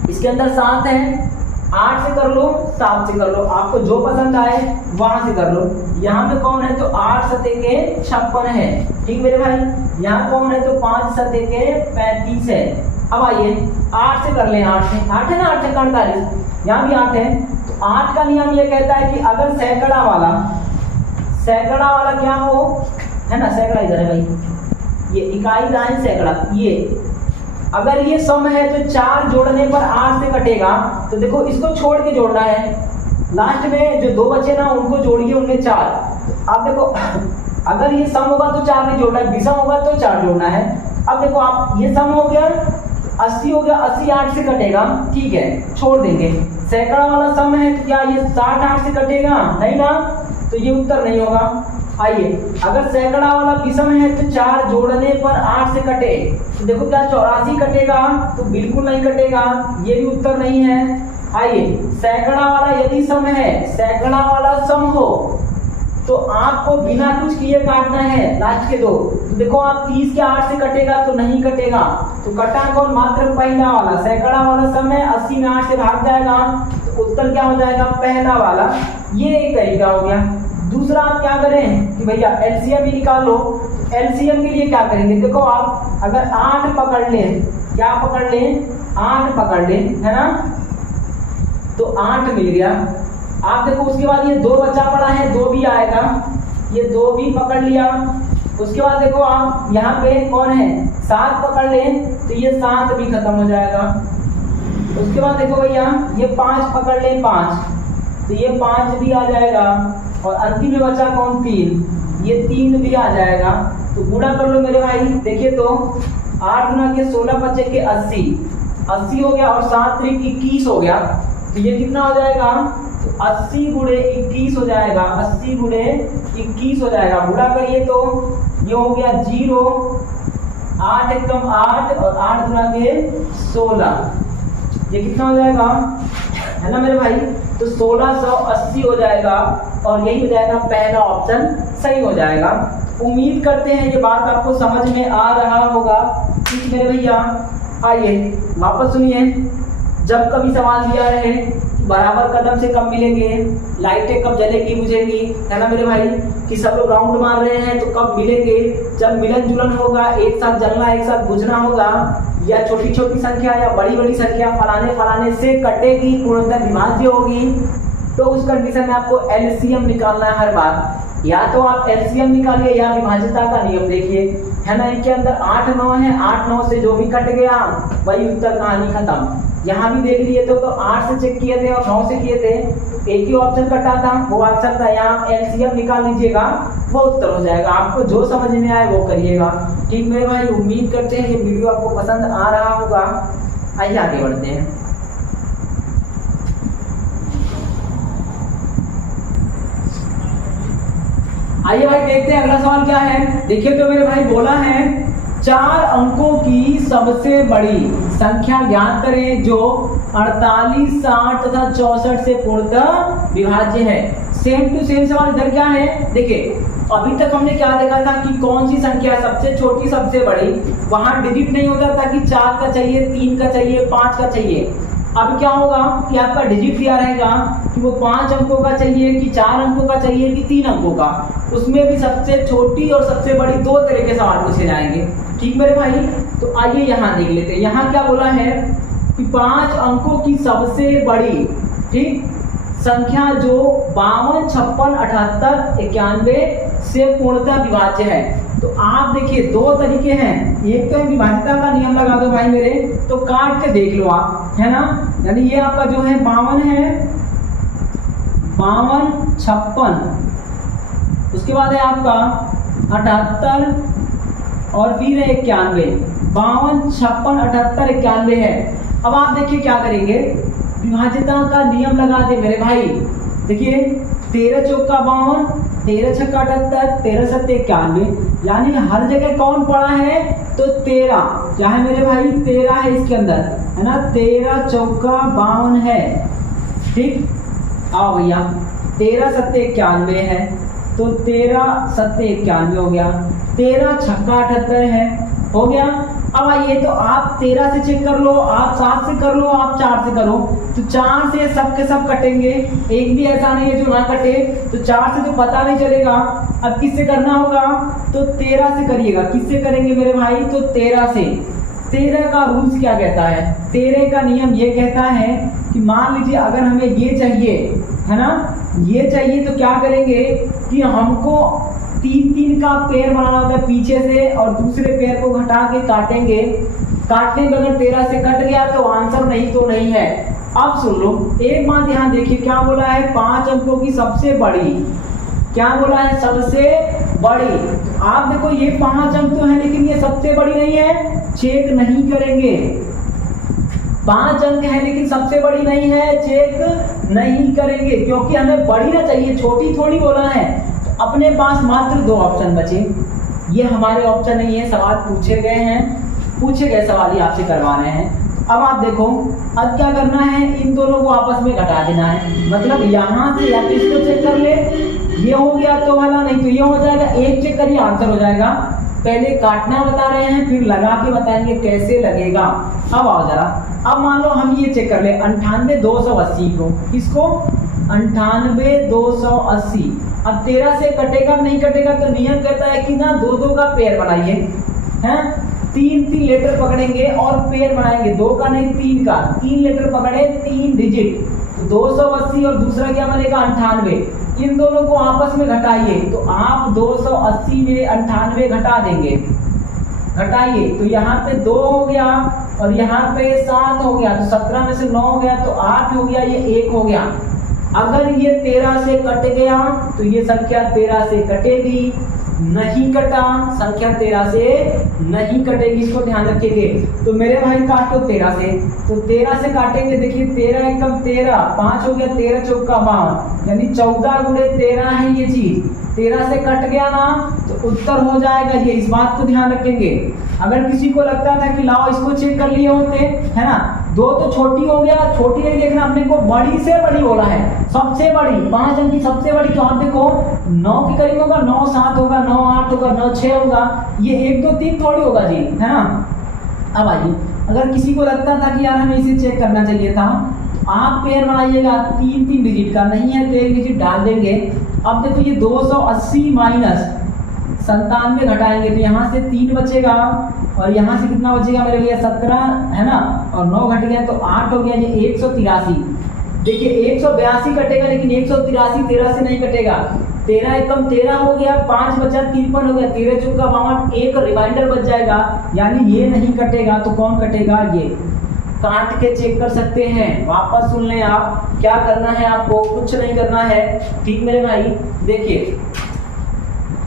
इसके अंदर 7 है, 8 से कर लो, 7 से कर लो, आपको जो पसंद आए वहां से कर लो। यहाँ पे कौन है, तो 8 सत्ते के 56 है, ठीक मेरे भाई। यहाँ कौन है, तो 5 सत्ते के 35 है। अब आइए 8 से कर लें, 8 से, 8 है ना, 8 छक्का 48, यहाँ भी 8 है। तो 8 का नियम ये कहता है कि अगर सैकड़ा वाला क्या हो, है ना, सैकड़ा इधर है भाई, ये इकाई दाएं सैकड़ा, ये अगर ये सम है तो 4 जोड़ने पर 8 से कटेगा, तो देखो इसको छोड़ के जोड़ना है, लास्ट में जो 2 बचे ना उनको जोड़िए, उनमें 4। आप देखो अगर ये सम होगा तो 4 नहीं जोड़ना है, विषम होगा तो 4 जोड़ना है। अब देखो आप ये सम हो गया, 80 हो गया, 80 8 से कटेगा, ठीक है, छोड़ देंगे। सैकड़ा वाला सम है तो क्या ये 60 8 से कटेगा, नहीं ना, तो ये उत्तर नहीं होगा। आइए अगर सैकड़ा वाला विषम है तो 4 जोड़ने पर 8 से कटे, तो देखो क्या 84 कटेगा, तो बिल्कुल नहीं कटेगा, ये भी उत्तर नहीं है। आइए, सैकड़ा वाला यदि सम है, सैकड़ा वाला सम हो तो आपको बिना कुछ किए काटना है लास्ट के दो। तो देखो आप 30 के 8 से कटेगा तो नहीं कटेगा, तो कटा कौन, मात्र पहला वाला। सैकड़ा वाला सम है, 80 में 8 से भाग जाएगा तो उत्तर क्या हो जाएगा, पहला वाला। ये एक तरीका हो गया। दूसरा आप क्या करें कि भैया एलसीएम ही निकाल लो। एलसीएम के लिए क्या करेंगे, देखो आप अगर 8 पकड़ लें, क्या पकड़ लें, 8 पकड़ लें, है ना, तो 8 मिल गया। आप देखो उसके बाद ये 2 बचा पड़ा है, 2 भी आएगा, ये 2 भी पकड़ लिया। उसके बाद देखो आप यहाँ पे कौन है, 7 पकड़ लें तो ये 7 भी खत्म हो जाएगा। उसके बाद देखो भैया ये 5 पकड़ लें, 5 तो ये 5 भी आ जाएगा। और अंतिम में बचा कौन, 3, ये 3 भी आ जाएगा। तो गुणा कर लो मेरे भाई, देखिए तो 8 गुना के 16 बचे के 80, 80 हो गया और 7 त्रिक 21 हो गया। तो ये कितना हो जाएगा, तो 80 गुणे 21 हो जाएगा, 80 गुणे 21 हो जाएगा। गुणा करिए तो ये हो गया 0, 8 एकदम 8 और 8 गुना के 16, ये कितना हो जाएगा, है ना मेरे भाई, तो 1680 हो जाएगा। और यही हो जाएगा पहला ऑप्शन सही हो जाएगा। उम्मीद करते हैं ये बात आपको समझ में आ रहा होगा। ठीक मेरे भैया, आइए वापस सुनिए। जब कभी सवाल दिया रहे बराबर कदम से कब मिलेंगे, लाइटें कब जलेगी बुझेगी, है ना मेरे भाई, कि सब लोग राउंड मार रहे हैं तो कब मिलेंगे, जब मिलन जुलन होगा, एक साथ जलना एक साथ बुझना होगा, या छोटी छोटी संख्या या बड़ी बड़ी संख्या फलाने फलाने से कटेगी, पूर्णतः विभाज्य होगी, तो उस कंडीशन में आपको एलसीएम निकालना है हर बार। या तो आप एलसीएम निकालिए या विभाज्यता का नियम देखिए, है ना। इनके अंदर 8 9 है, 8 9 से जो भी कट गया वही उत्तर, कहानी खत्म। यहाँ भी देख लिए तो 8 से चेक किए थे और 9 से किए थे, एक ही ऑप्शन कटा था, वो ऑप्शन था। यहाँ एलसीएम निकाल लीजिएगा, वो उत्तर हो जाएगा। आपको जो समझ में आए वो करिएगा। ठीक मेरे भाई, उम्मीद करते हैं ये वीडियो आपको पसंद आ रहा होगा। आइए आगे बढ़ते हैं। आइए भाई देखते हैं अगला सवाल क्या है। देखिए तो मेरे भाई बोला है 4 अंकों की सबसे बड़ी संख्या ज्ञात करें जो 48, 60 तथा 64 से पूर्णतः विभाज्य है। सेम टू सेम सवाल इधर क्या है, देखिए अभी तक हमने क्या देखा था कि कौन सी संख्या सबसे छोटी सबसे बड़ी, वहां डिजिट नहीं होता था कि 4 का चाहिए, 3 का चाहिए, 5 का चाहिए। अब क्या होगा कि आपका डिजिट दिया रहेगा कि वो 5 अंकों का चाहिए कि 4 अंकों का चाहिए कि 3 अंकों का, उसमें भी सबसे छोटी और सबसे बड़ी 2 तरह के सवाल पूछे जाएंगे। ठीक मेरे भाई, तो आइए यहाँ देख लेते हैं। यहाँ क्या बोला है कि 5 अंकों की सबसे बड़ी ठीक संख्या जो 52, 56, 78, 91 से पूर्णतः विभाज्य है। तो आप देखिए 2 तरीके हैं, एक तो विभाज्यता का नियम लगा दो भाई मेरे, तो काट के देख लो आप, है ना। यानी ये आपका जो है 52 है, 52, 56, उसके बाद है आपका 78 और फिर है 91। 52, 56, 78, 91 है। अब आप देखिए क्या करेंगे, विभाज्यता का नियम लगा दे मेरे भाई। देखिए 13 चौका 52, 13 छक्का 78, 13 सत्ते 91, यानी हर जगह कौन पड़ा है, तो 13, क्या है मेरे भाई, 13 है इसके अंदर, है ना। 13 चौका 52 है, ठीक। आओ भैया 13 सत्ते 91 है, तो 13 सत्ते 91 हो गया। 13 छक्का 78 है, हो गया। अब आइए तो आप 13 से चेक कर लो, आप 7 से कर लो, आप 4 से करो, तो 4 से सब के सब कटेंगे, एक भी ऐसा नहीं है जो ना कटे। तो 4 से तो पता नहीं चलेगा। अब किससे करना होगा, तो 13 से करिएगा। किससे करेंगे मेरे भाई, तो 13 से। 13 का रूल्स क्या कहता है, 13 का नियम ये कहता है कि मान लीजिए अगर हमें ये चाहिए, है ना, ये चाहिए, तो क्या करेंगे कि हमको 3-3 का पेयर बनाना होता है पीछे से, और दूसरे पेयर को घटा के काटेंगे। काटने में अगर 13 से कट गया तो आंसर नहीं तो नहीं है। अब सुन लो एक बात, यहाँ देखिए क्या बोला है, 5 अंकों की सबसे बड़ी, क्या बोला है, सबसे बड़ी। आप देखो ये 5 अंक तो है, लेकिन ये सबसे बड़ी नहीं है, चेक नहीं करेंगे। 5 अंक है लेकिन सबसे बड़ी नहीं है, चेक नहीं करेंगे, क्योंकि हमें बड़ी ना चाहिए, छोटी थोड़ी बोला है। अपने पास मात्र 2 ऑप्शन बचे, ये हमारे ऑप्शन नहीं है, सवाल पूछे गए हैं, पूछे गए सवाल ही आपसे करवा रहे हैं। अब आप देखो, अब क्या करना है, इन दोनों को आपस में घटा देना है। मतलब यहाँ से या तो इसको चेक कर ले, ये हो गया तो वाला, नहीं तो ये हो जाएगा। एक चेक करिए आंसर हो जाएगा। पहले काटना बता रहे हैं, फिर लगा के बताएंगे कैसे लगेगा। अब आओ जरा, अब मान लो हम ये चेक कर ले 98,280 को, किसको 98,280। अब 13 से कटेगा नहीं कटेगा, तो नियम कहता है कि ना दो दो का पेयर बनाइए, हैं 3 लेटर पकड़ेंगे और पेयर बनाएंगे, 2 का नहीं 3 का। 3 लेटर पकड़े 3 डिजिट, तो 280 और दूसरा क्या बनेगा 98। इन दोनों को आपस में घटाइए, तो आप 280 में 98 घटा देंगे। घटाइए तो यहाँ पे 2 हो गया और यहाँ पे 7 हो गया, तो 17 में से 9 हो गया तो 8 हो गया, ये 1 हो गया। अगर ये 13 से कट गया तो ये संख्या 13 से कटेगी, नहीं कटा संख्या 13 से नहीं कटेगी, इसको ध्यान रखिएगा। तो मेरे भाई काटो 13 से, तो 13 से काटेंगे, देखिए 13 एकम 13, 5 हो गया, 13 चौका 52, यानी 14 गुणे 13 है ये चीज। 13 से कट गया ना तो उत्तर हो जाएगा ये, इस बात को ध्यान रखेंगे। अगर किसी को लगता था कि लाओ इसको चेक कर लिए होते, है ना, 2 तो छोटी हो गया, छोटी नहीं देखना, अपने को बड़ी से बड़ी बोला है, सबसे बड़ी 5 अंक की सबसे बड़ी। तो आप देखो 9 के करीब होगा, 9 7 होगा, 9 8 होगा, 9 6 होगा, ये 1 2 3 थोड़ी होगा जी, है ना। अब आइए, अगर किसी को लगता था कि यार हमें इसे चेक करना चाहिए था, तो आप पेयर बनाइएगा 3 डिजिट का, नहीं है तो 1 डिजिट डाल देंगे। अब देखो ये 280 माइनस 97 घटाएंगे तो यहाँ से 3 बचेगा और यहाँ से कितना बचेगा मेरे भैया 17, है ना, और 9 घट गया तो 8 हो गया, ये 183। देखिए 182 कटेगा, लेकिन 183 13 से नहीं कटेगा। 13 एकम 13 हो गया, 5 बचा 53 हो गया, 13 चौका 52, एक रिमाइंडर बच जाएगा, यानी ये नहीं कटेगा। तो कौन कटेगा, ये काट के चेक कर सकते हैं। वापस सुन लें आप, क्या करना है आपको, कुछ नहीं करना है, ठीक मेरे भाई। देखिए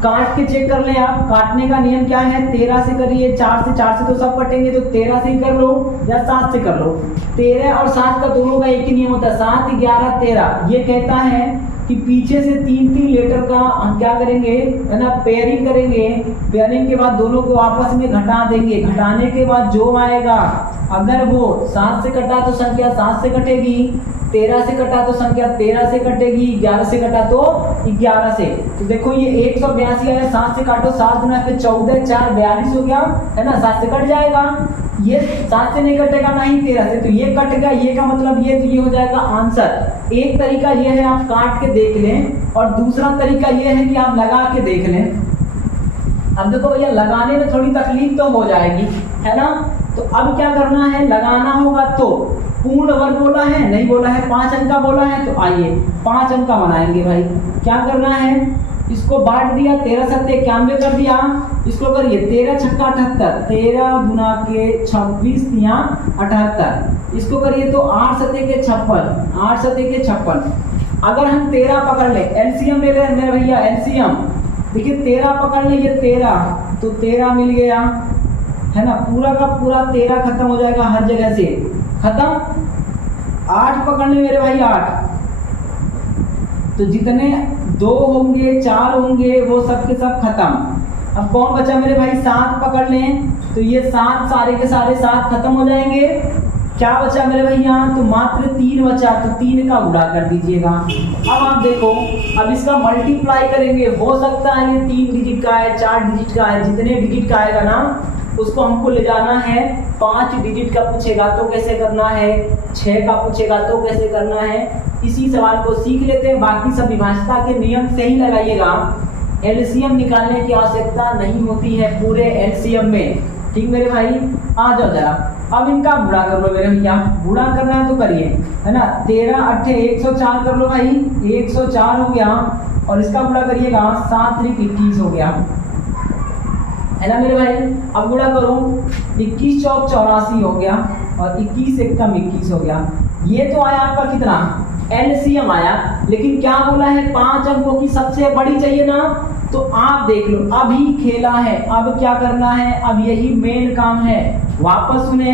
काट के चेक कर लें आप। काटने का नियम क्या है, 13 से करिए, 4 से तो सब कटेंगे, तो 13 से ही कर लो या 7 से कर लो। 13 और 7 का दोनों का एक ही नियम होता है, 7 11 13। ये कहता है कि पीछे से 3 लेटर का हम क्या करेंगे, है ना, पेयरिंग करेंगे। पेयरिंग के बाद दोनों को आपस में घटा देंगे। घटाने के बाद जो आएगा, अगर वो 7 से कटा तो संख्या 7 से कटेगी, 13 से कटा तो संख्या 13 से कटेगी, 11 से कटा तो 11 से। तो देखो ये 182 आया, 7 से काटो, 7 गुना के 14 4 42 हो गया, है ना, 7 से कट जाएगा। ये 7 से नहीं कटेगा ना ही 13 से, तो ये कट गया, ये का मतलब ये, तो ये हो जाएगा आंसर। एक तरीका ये है आप काट के देख लें, और दूसरा तरीका ये है कि आप लगा के देख लें। अब देखो भैया लगाने में थोड़ी तकलीफ तो हो जाएगी, है ना। तो अब क्या करना है, लगाना होगा तो पूर्ण वर्ग बोला है, नहीं बोला है, 5 अंक का बोला है, तो आइए 5 अंक का बनाएंगे भाई। क्या करना है, इसको बांट दिया, 13 7 91 कर दिया, इसको करिए 13 छक्का 78, 13 गुना के 26 या 78, इसको करिए तो 8 7 के 56, 8 7 के 56। अगर हम 13 पकड़ ले, एलसीएम ले लें मेरे भैया, एलसीएम देखिए 13 पकड़ ले, ये 13, तो 13 मिल गया, है ना, पूरा का पूरा 13 खत्म हो जाएगा हर जगह से, खत्म। 8 पकड़ ले मेरे भाई, 8, तो जितने 2 होंगे 4 होंगे वो सब के सब खत्म। अब कौन बचा मेरे भाई, 7 पकड़ लें, तो ये 7 सारे के सारे 7 खत्म हो जाएंगे। क्या बचा मेरे भैया, तो मात्र 3 बचा, तो 3 का गुणा कर दीजिएगा। अब आप देखो, अब इसका मल्टीप्लाई करेंगे, हो सकता है ये 3 डिजिट का है, 4 डिजिट का है, जितने डिजिट का आएगा ना उसको हमको ले जाना है। 5 डिजिट का पूछेगा तो कैसे करना है, 6 का पूछेगा तो कैसे करना है, इसी सवाल को सीख लेते हैं। बाकी सब विभाज्यता के नियम से ही लगाइएगा, एलसीएम निकालने की आवश्यकता नहीं होती है पूरे एलसीएम में, ठीक मेरे भाई। आ जाओ जरा, अब इनका गुणा कर लो मेरे भैया, गुणा करना है तो करिए, है ना। 13 8 104 कर लो भाई, 104 हो गया, और इसका गुणा करिएगा, 7 3 21 हो गया, है ना मेरे भाई। अब गुणा करो, 21 चौक 84 हो गया, और 21 एकम 21 हो गया। ये तो आया आपका कितना, एलसीएम आया, लेकिन क्या बोला है, 5 अंकों की सबसे बड़ी चाहिए ना। तो आप देख लो, अभी खेला है, अब क्या करना है, अब यही मेन काम है। वापस सुने,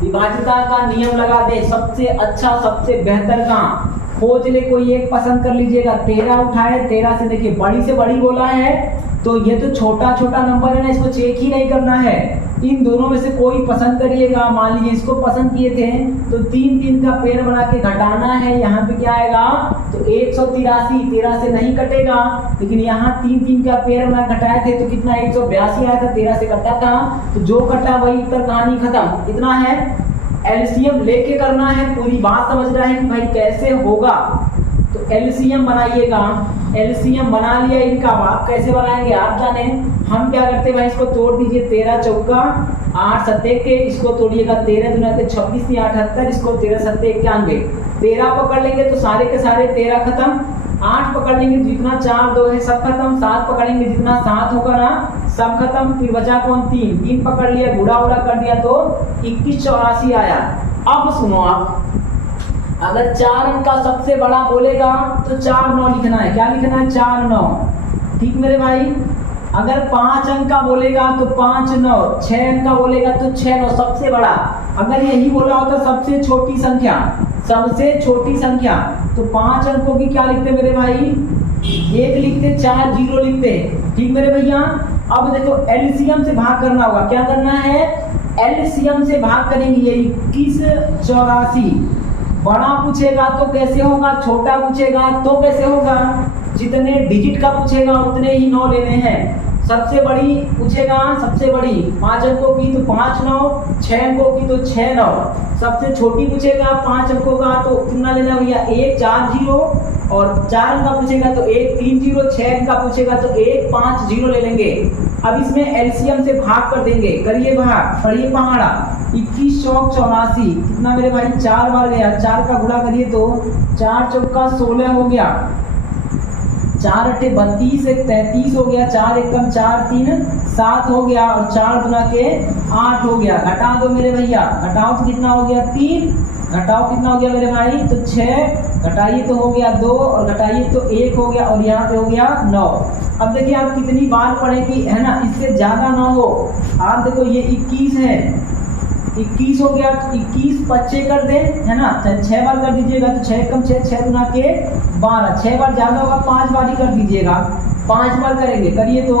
विभाज्यता का नियम लगा दे, सबसे अच्छा सबसे बेहतर काम खोज ले, कोई एक पसंद कर लीजिएगा। 13 उठाए, 13 से देखिए बड़ी से बड़ी बोला है, तो ये तो छोटा छोटा नंबर है ना, इसको चेक ही नहीं करना है, इन दोनों में से कोई पसंद करिएगा। मान लीजिए इसको पसंद किए थे तो 3 3 का पेड़ बना के घटाना है। यहाँ पे क्या आएगा तो 183, 13 से नहीं कटेगा, लेकिन यहाँ 3 3 का पेड़ बना घटाए थे तो कितना 182 आया था, 13 से कटा था, तो जो कटा वही उत्तर, कहानी खत्म। इतना है, एलसीएम लेके करना है। पूरी बात समझ रहे हैं कि भाई कैसे होगा, तो एलसीएम बनाइएगा। एलसीएम बना लिया इनका, आप कैसे बनाएंगे आप जाने। हम क्या करते हैं भाई, इसको तोड़ दीजिए, 13 चौका 8 सत्ते के, इसको तोड़िएगा 13 दूना 26 या 78, इसको 13 सत्ते 91, 13 पकड़ लेंगे तो सारे के सारे 13 खत्म, 8 पकड़ लेंगे जितना 4 2 है सब खत्म, 7 पकड़ेंगे जितना 7 होगा ना सब खत्म, फिर बचा कौन 3, 3 पकड़ लिया, गुड़ा उड़ा कर दिया तो 2184 आया। अब सुनो आप, अगर 4 अंक का सबसे बड़ा बोलेगा तो 4 9 लिखना है। क्या लिखना है 4 9, ठीक मेरे भाई। अगर 5 अंक का बोलेगा तो 5 9, 6 अंक का बोलेगा तो 6 9 सबसे बड़ा। अगर यही बोला होता सबसे छोटी संख्या, सबसे छोटी संख्या, तो 5 अंकों की क्या लिखते मेरे भाई 1 लिखते, 4 0 लिखते, ठीक मेरे भैया। अब देखो एलसीएम से भाग करना होगा, क्या करना है एलसीएम से भाग करेंगे। ये 2184 बड़ा पूछेगा तो कैसे होगा, छोटा पूछेगा तो कैसे होगा, जितने डिजिट का पूछेगा उतने ही 9 लेने हैं। सबसे बड़ी पूछेगा, सबसे बड़ी 5 अंकों की तो 5 9, 6 अंकों की तो 6 9, सबसे छोटी पूछेगा 5 अंकों का तो कितना लेना भैया 1 4 0, और 4 अंक का पूछेगा तो 1 3 0, 6 अंक का पूछेगा तो 1 5 0 ले लेंगे। अब इसमें एलसीएम से भाग कर देंगे, करिए भाग, पढ़िए पहाड़ा। 21 चौक 84 कितना मेरे भाई 4 बार गया, 4 का गुणा करिए तो 4 चौका 16 हो गया, 4 अट्ठे 32, 1 33 हो गया, 4 एकम 4 3 7 हो गया, और 4 गुना के 8 हो गया। घटा दो मेरे भैया, घटाओ तो कितना हो गया 3, घटाओ कितना हो गया मेरे भाई तो 6, घटाइए तो हो गया 2, और घटाइए तो 1 हो गया, और यहाँ पे हो गया 9। अब देखिए आप कितनी बार पढ़ेगी है ना, इससे ज्यादा ना हो। आप देखो ये 21 है, 21 हो गया तो 21 बच्चे कर दे है ना, 6 बार कर दीजिएगा तो 6 कम 6, 6 गुना के 12, 6 बार ज्यादा होगा 5 बार ही कर दीजिएगा, 5 बार करेंगे, करिए तो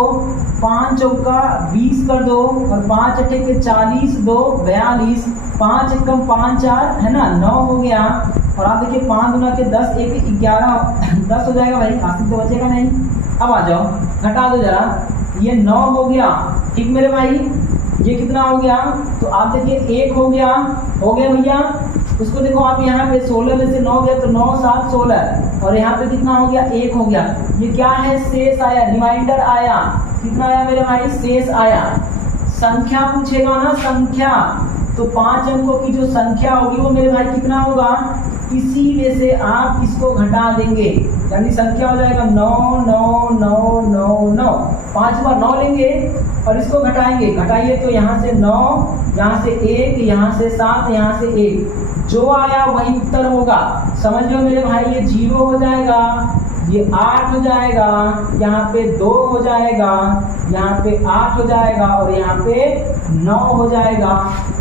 5 चौका 20 कर दो, और 5 अट्ठे के 40, 2 42, 5 एकम 5 4 है ना 9 हो गया, और आप देखिए 5 गुना के 10 1 11 10 हो जाएगा भाई, हासिल तो बचेगा नहीं। अब आ जाओ घटा दो जरा, ये 9 हो गया, ठीक मेरे भाई। ये कितना हो गया तो आप देखिए 1 हो गया भैया। उसको देखो आप यहाँ पे 16 में से 9 गया तो 9 7 16, और यहाँ पे कितना हो गया 1 हो गया। ये क्या है शेष आया, रिमाइंडर आया, कितना आया मेरे भाई शेष आया। संख्या पूछेगा ना संख्या, तो 5 अंकों की जो संख्या होगी वो मेरे भाई कितना होगा, इसी में से आप इसको घटा देंगे, यानी संख्या हो जाएगा 9 9 9 9 9, 5 बार 9 लेंगे और इसको घटाएंगे, घटाइए तो यहाँ से 9, यहाँ से 1, यहाँ से 7, यहाँ से 1, जो आया वही उत्तर होगा। समझ लो मेरे भाई, ये 0 हो जाएगा, ये 8 हो जाएगा, यहाँ पे 2 हो जाएगा, यहाँ पे 8 हो जाएगा, और यहाँ पे 9 हो जाएगा।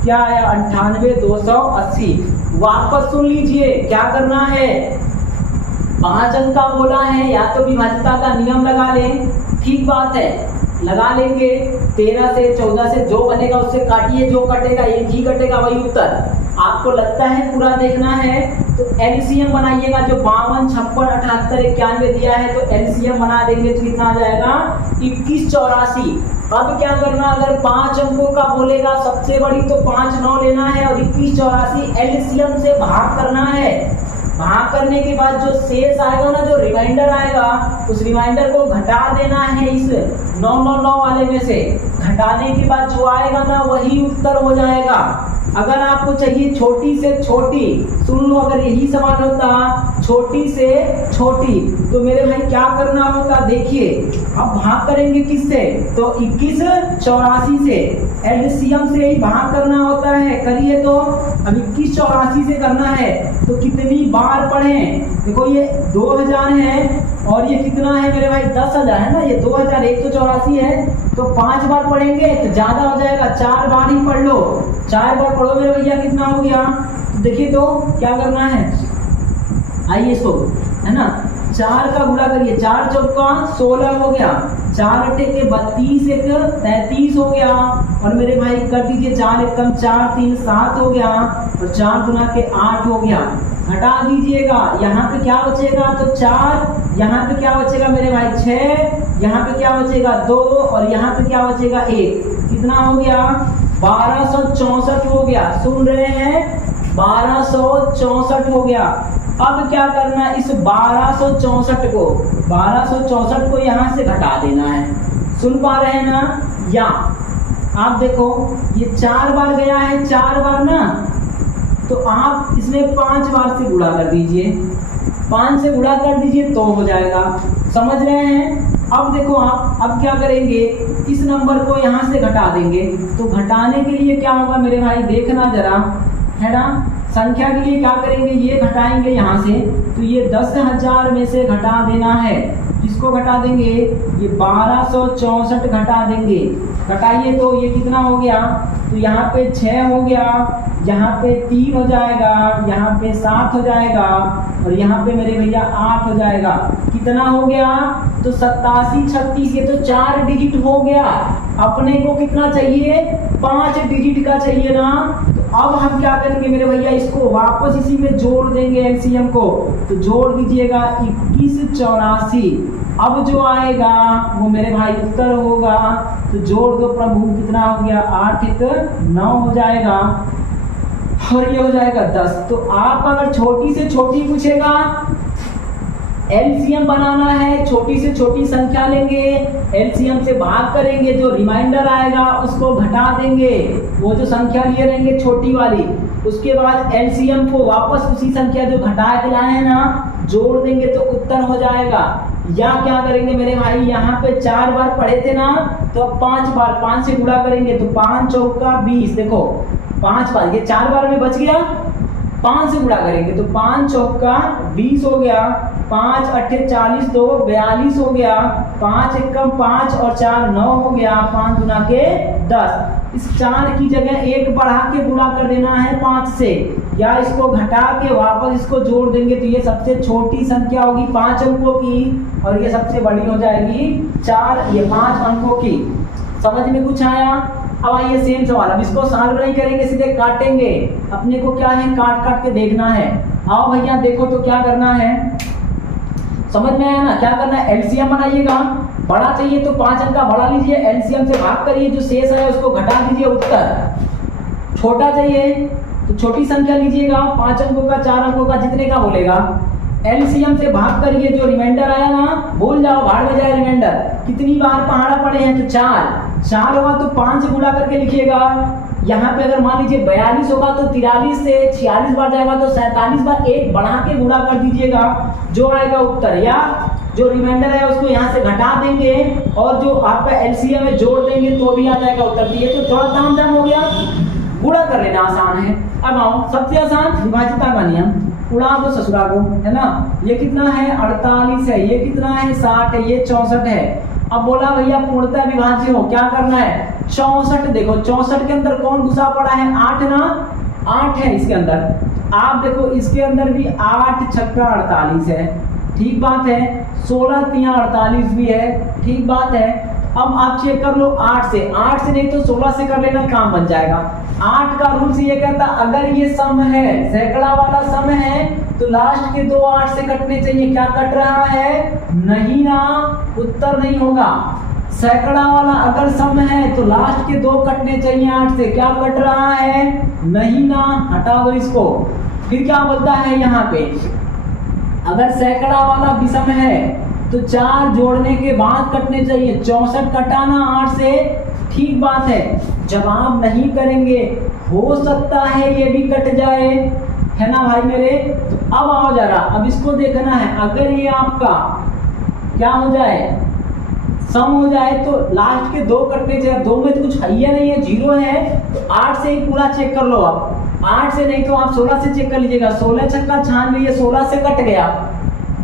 क्या आया 98280। वापस सुन लीजिए क्या करना है, 5 अंक का बोला है, या तो विभाज्यता का नियम लगा लें, ठीक बात है लगा लेंगे, 13 से 14 से जो बनेगा उससे काटिए, जो कटेगा एक ही कटेगा वही उत्तर। आपको लगता है पूरा देखना है तो एलसीएम बनाइएगा, जो 52 56 78 91 दिया है तो एलसीएम बना देंगे तो कितना आ जाएगा 2184। अब क्या करना, अगर 5 अंकों का बोलेगा सबसे बड़ी तो 5 9 लेना है, और 2184 एलसीएम से भाग करना है। भाग करने के बाद जो शेष आएगा ना, जो रिमाइंडर आएगा, उस रिमाइंडर को घटा देना है इस 999 वाले में से। घटाने के बाद जो आएगा ना वही उत्तर हो जाएगा। अगर आपको चाहिए छोटी से छोटी, सुन लो, अगर यही सवाल होता छोटी से छोटी तो मेरे भाई क्या करना होता, देखिए अब भाग करेंगे किससे, तो 2184 से, एलसीएम से ही भाग करना होता है। करिए तो अब 2184 से करना है तो कितनी बार पढ़ें, देखो ये 2000 है और ये कितना है मेरे भाई 10,000 है ना, ये 2184 है तो 5 बार पढ़ेंगे तो ज्यादा हो जाएगा, 4 बार ही पढ़ लो, 4 बार पढ़ो मेरे भैया, कितना हो गया तो देखिए तो क्या करना है, आइए इसको है ना, 4 का गुणा करिए, 4 चौका 16 हो गया, 4 अट्ठे के 32, 1 33 हो गया। और मेरे भाई कर दीजिए 4 एकम 4 3 7 हो गया, और 4 गुना के 8 हो गया। घटा दीजिएगा, यहाँ पे क्या बचेगा, तो 4, यहाँ पे क्या बचेगा मेरे भाई 6, यहाँ पे क्या बचेगा 2, और यहाँ पे क्या बचेगा 1। कितना हो गया, 1264 हो गया। सुन रहे हैं, 1264 हो गया। अब क्या करना है, इस 1264 को यहाँ से घटा देना है। सुन पा रहे हैं ना, या आप देखो ये 4 बार गया है, 4 बार ना, तो आप इसमें 5 बार से गुणा कर दीजिए, 5 से गुणा कर दीजिए तो हो जाएगा। समझ रहे हैं। अब देखो आप अब क्या करेंगे, इस नंबर को यहाँ से घटा देंगे। तो घटाने के लिए क्या होगा मेरे भाई, देखना जरा, है ना। संख्या के लिए क्या करेंगे, ये घटाएंगे यहाँ से, तो ये 10,000 में से घटा देना है। किसको घटा देंगे, ये 1264 घटा देंगे। घटाइए तो ये कितना हो गया, तो यहाँ पे 6 हो गया, यहाँ पे 3 हो जाएगा, यहाँ पे 7 हो जाएगा, और यहाँ पे मेरे भैया 8 हो जाएगा। कितना हो गया, तो 87 36, ये तो 4 डिजिट हो गया। अपने को कितना चाहिए, 5 डिजिट का चाहिए ना। तो अब हम क्या करेंगे मेरे भैया, इसको वापस इसी में जोड़ देंगे एलसीएम को। तो जोड़ दीजिएगा 21 84। अब जो आएगा वो मेरे भाई उत्तर होगा। तो जोड़ दो प्रभु, कितना हो गया, 8 1 9 हो जाएगा, और ये हो जाएगा 10। तो आप अगर छोटी से छोटी पूछेगा, एलसीएम बनाना है, छोटी से छोटी संख्या लेंगे, एलसीएम से भाग करेंगे, जो रिमाइंडर आएगा उसको घटा देंगे, वो जो संख्या लिए रहेंगे छोटी वाली, उसके बाद एलसीएम को वापस उसी संख्या जो घटा के लाए हैं ना, जोड़ देंगे तो उत्तर हो जाएगा। या क्या करेंगे मेरे भाई, यहाँ पे 4 बार पढ़े थे ना, तो अब 5 बार 5 से गुणा करेंगे, तो 5 चौका 20। देखो 5 बार, ये 4 बार में बच गया, 5 से गुणा करेंगे तो 5 चौका 20 हो गया, 5 अट्ठे 40, 2 42 हो गया, 5 एकम 5 और 4 9 हो गया, 5 गुना के 10। इस 4 की जगह 1 बढ़ा के गुणा कर देना है 5 से, या इसको घटा के वापस इसको जोड़ देंगे। तो ये सबसे छोटी संख्या होगी 5 अंकों की, और ये सबसे बड़ी हो जाएगी 5 अंकों की। समझ में कुछ आया। अब आइए सेम सवाल, अब इसको सॉल्व नहीं करेंगे, सीधे काटेंगे। अपने को क्या है, काट काट के देखना है। आओ भैया देखो तो क्या करना है, समझ में आया ना। क्या करना है, एलसीएम बनाइएगा। बड़ा चाहिए तो 5 अंक का बड़ा लीजिए, एलसीएम से भाग करिए, जो शेष है उसको घटा दीजिए, उत्तर। छोटा चाहिए तो छोटी संख्या लीजिएगा, 5 अंकों का 4 अंकों का, जितने का बोलेगा। एलसीएम से भाग करिए, जो रिमाइंडर आया ना भूल जाओ, भाड़ में जाए रिमाइंडर। कितनी बार पहाड़ा पड़े हैं, तो 4 होगा तो 5 से गुणा करके लिखिएगा। यहाँ पे अगर मान लीजिए 42 होगा तो 43 से 46 बार जाएगा, तो 47 बार 1 बढ़ा के गुणा कर दीजिएगा, जो आएगा उत्तर। या जो रिमाइंडर है उसको यहाँ से घटा देंगे, और जो आपका एलसीएम में जोड़ देंगे तो भी आ जाएगा उत्तर। ये तो थोड़ा तामझाम हो गया, गुणा कर लेना आसान है। अब आओ सबसे आसान विभाज्यता का नियम, उड़ा दो ससुरा को, है ना। ये कितना है, 48 है, ये कितना है, 60 है, ये 64 है। अब बोला भैया पूर्णतः विभाज्य हो, क्या करना है, 64। देखो 64 के अंदर कौन घुसा पड़ा है, 8 ना, 8 है इसके अंदर। आप देखो इसके अंदर भी 8 छक्का 48 है, ठीक बात है। 16 तिया 48 भी है, ठीक बात है। अब आप चेक कर लो 8 से नहीं तो 16 से कर लेना, काम बन जाएगा। 8 का रूल्स ये कहता, अगर ये सम है, सैकड़ा वाला सम है, तो लास्ट के 2 8 से कटने चाहिए। क्या कट रहा है, नहीं ना, उत्तर नहीं होगा। सैकड़ा वाला अगर सम है तो लास्ट के 2 कटने चाहिए 8 से। क्या कट रहा है, नहीं ना, हटा दो इसको। फिर क्या बोलता है यहाँ पे, अगर सैकड़ा वाला विषम है तो 4 जोड़ने के बाद कटने चाहिए। 64 कटाना 8 से, ठीक बात है। जवाब नहीं करेंगे, हो सकता है ये भी कट जाए, है ना भाई मेरे। तो अब आओ जरा, अब इसको देखना है। अगर ये आपका क्या हो जाए, सम हो जाए, तो लास्ट के 2 कटने चाहिए। 2 में तो कुछ है ही नहीं है, 0 है, तो 8 से ही पूरा चेक कर लो। आप 8 से नहीं तो आप 16 से चेक कर लीजिएगा। 16 छक्का 96, 16 से कट गया,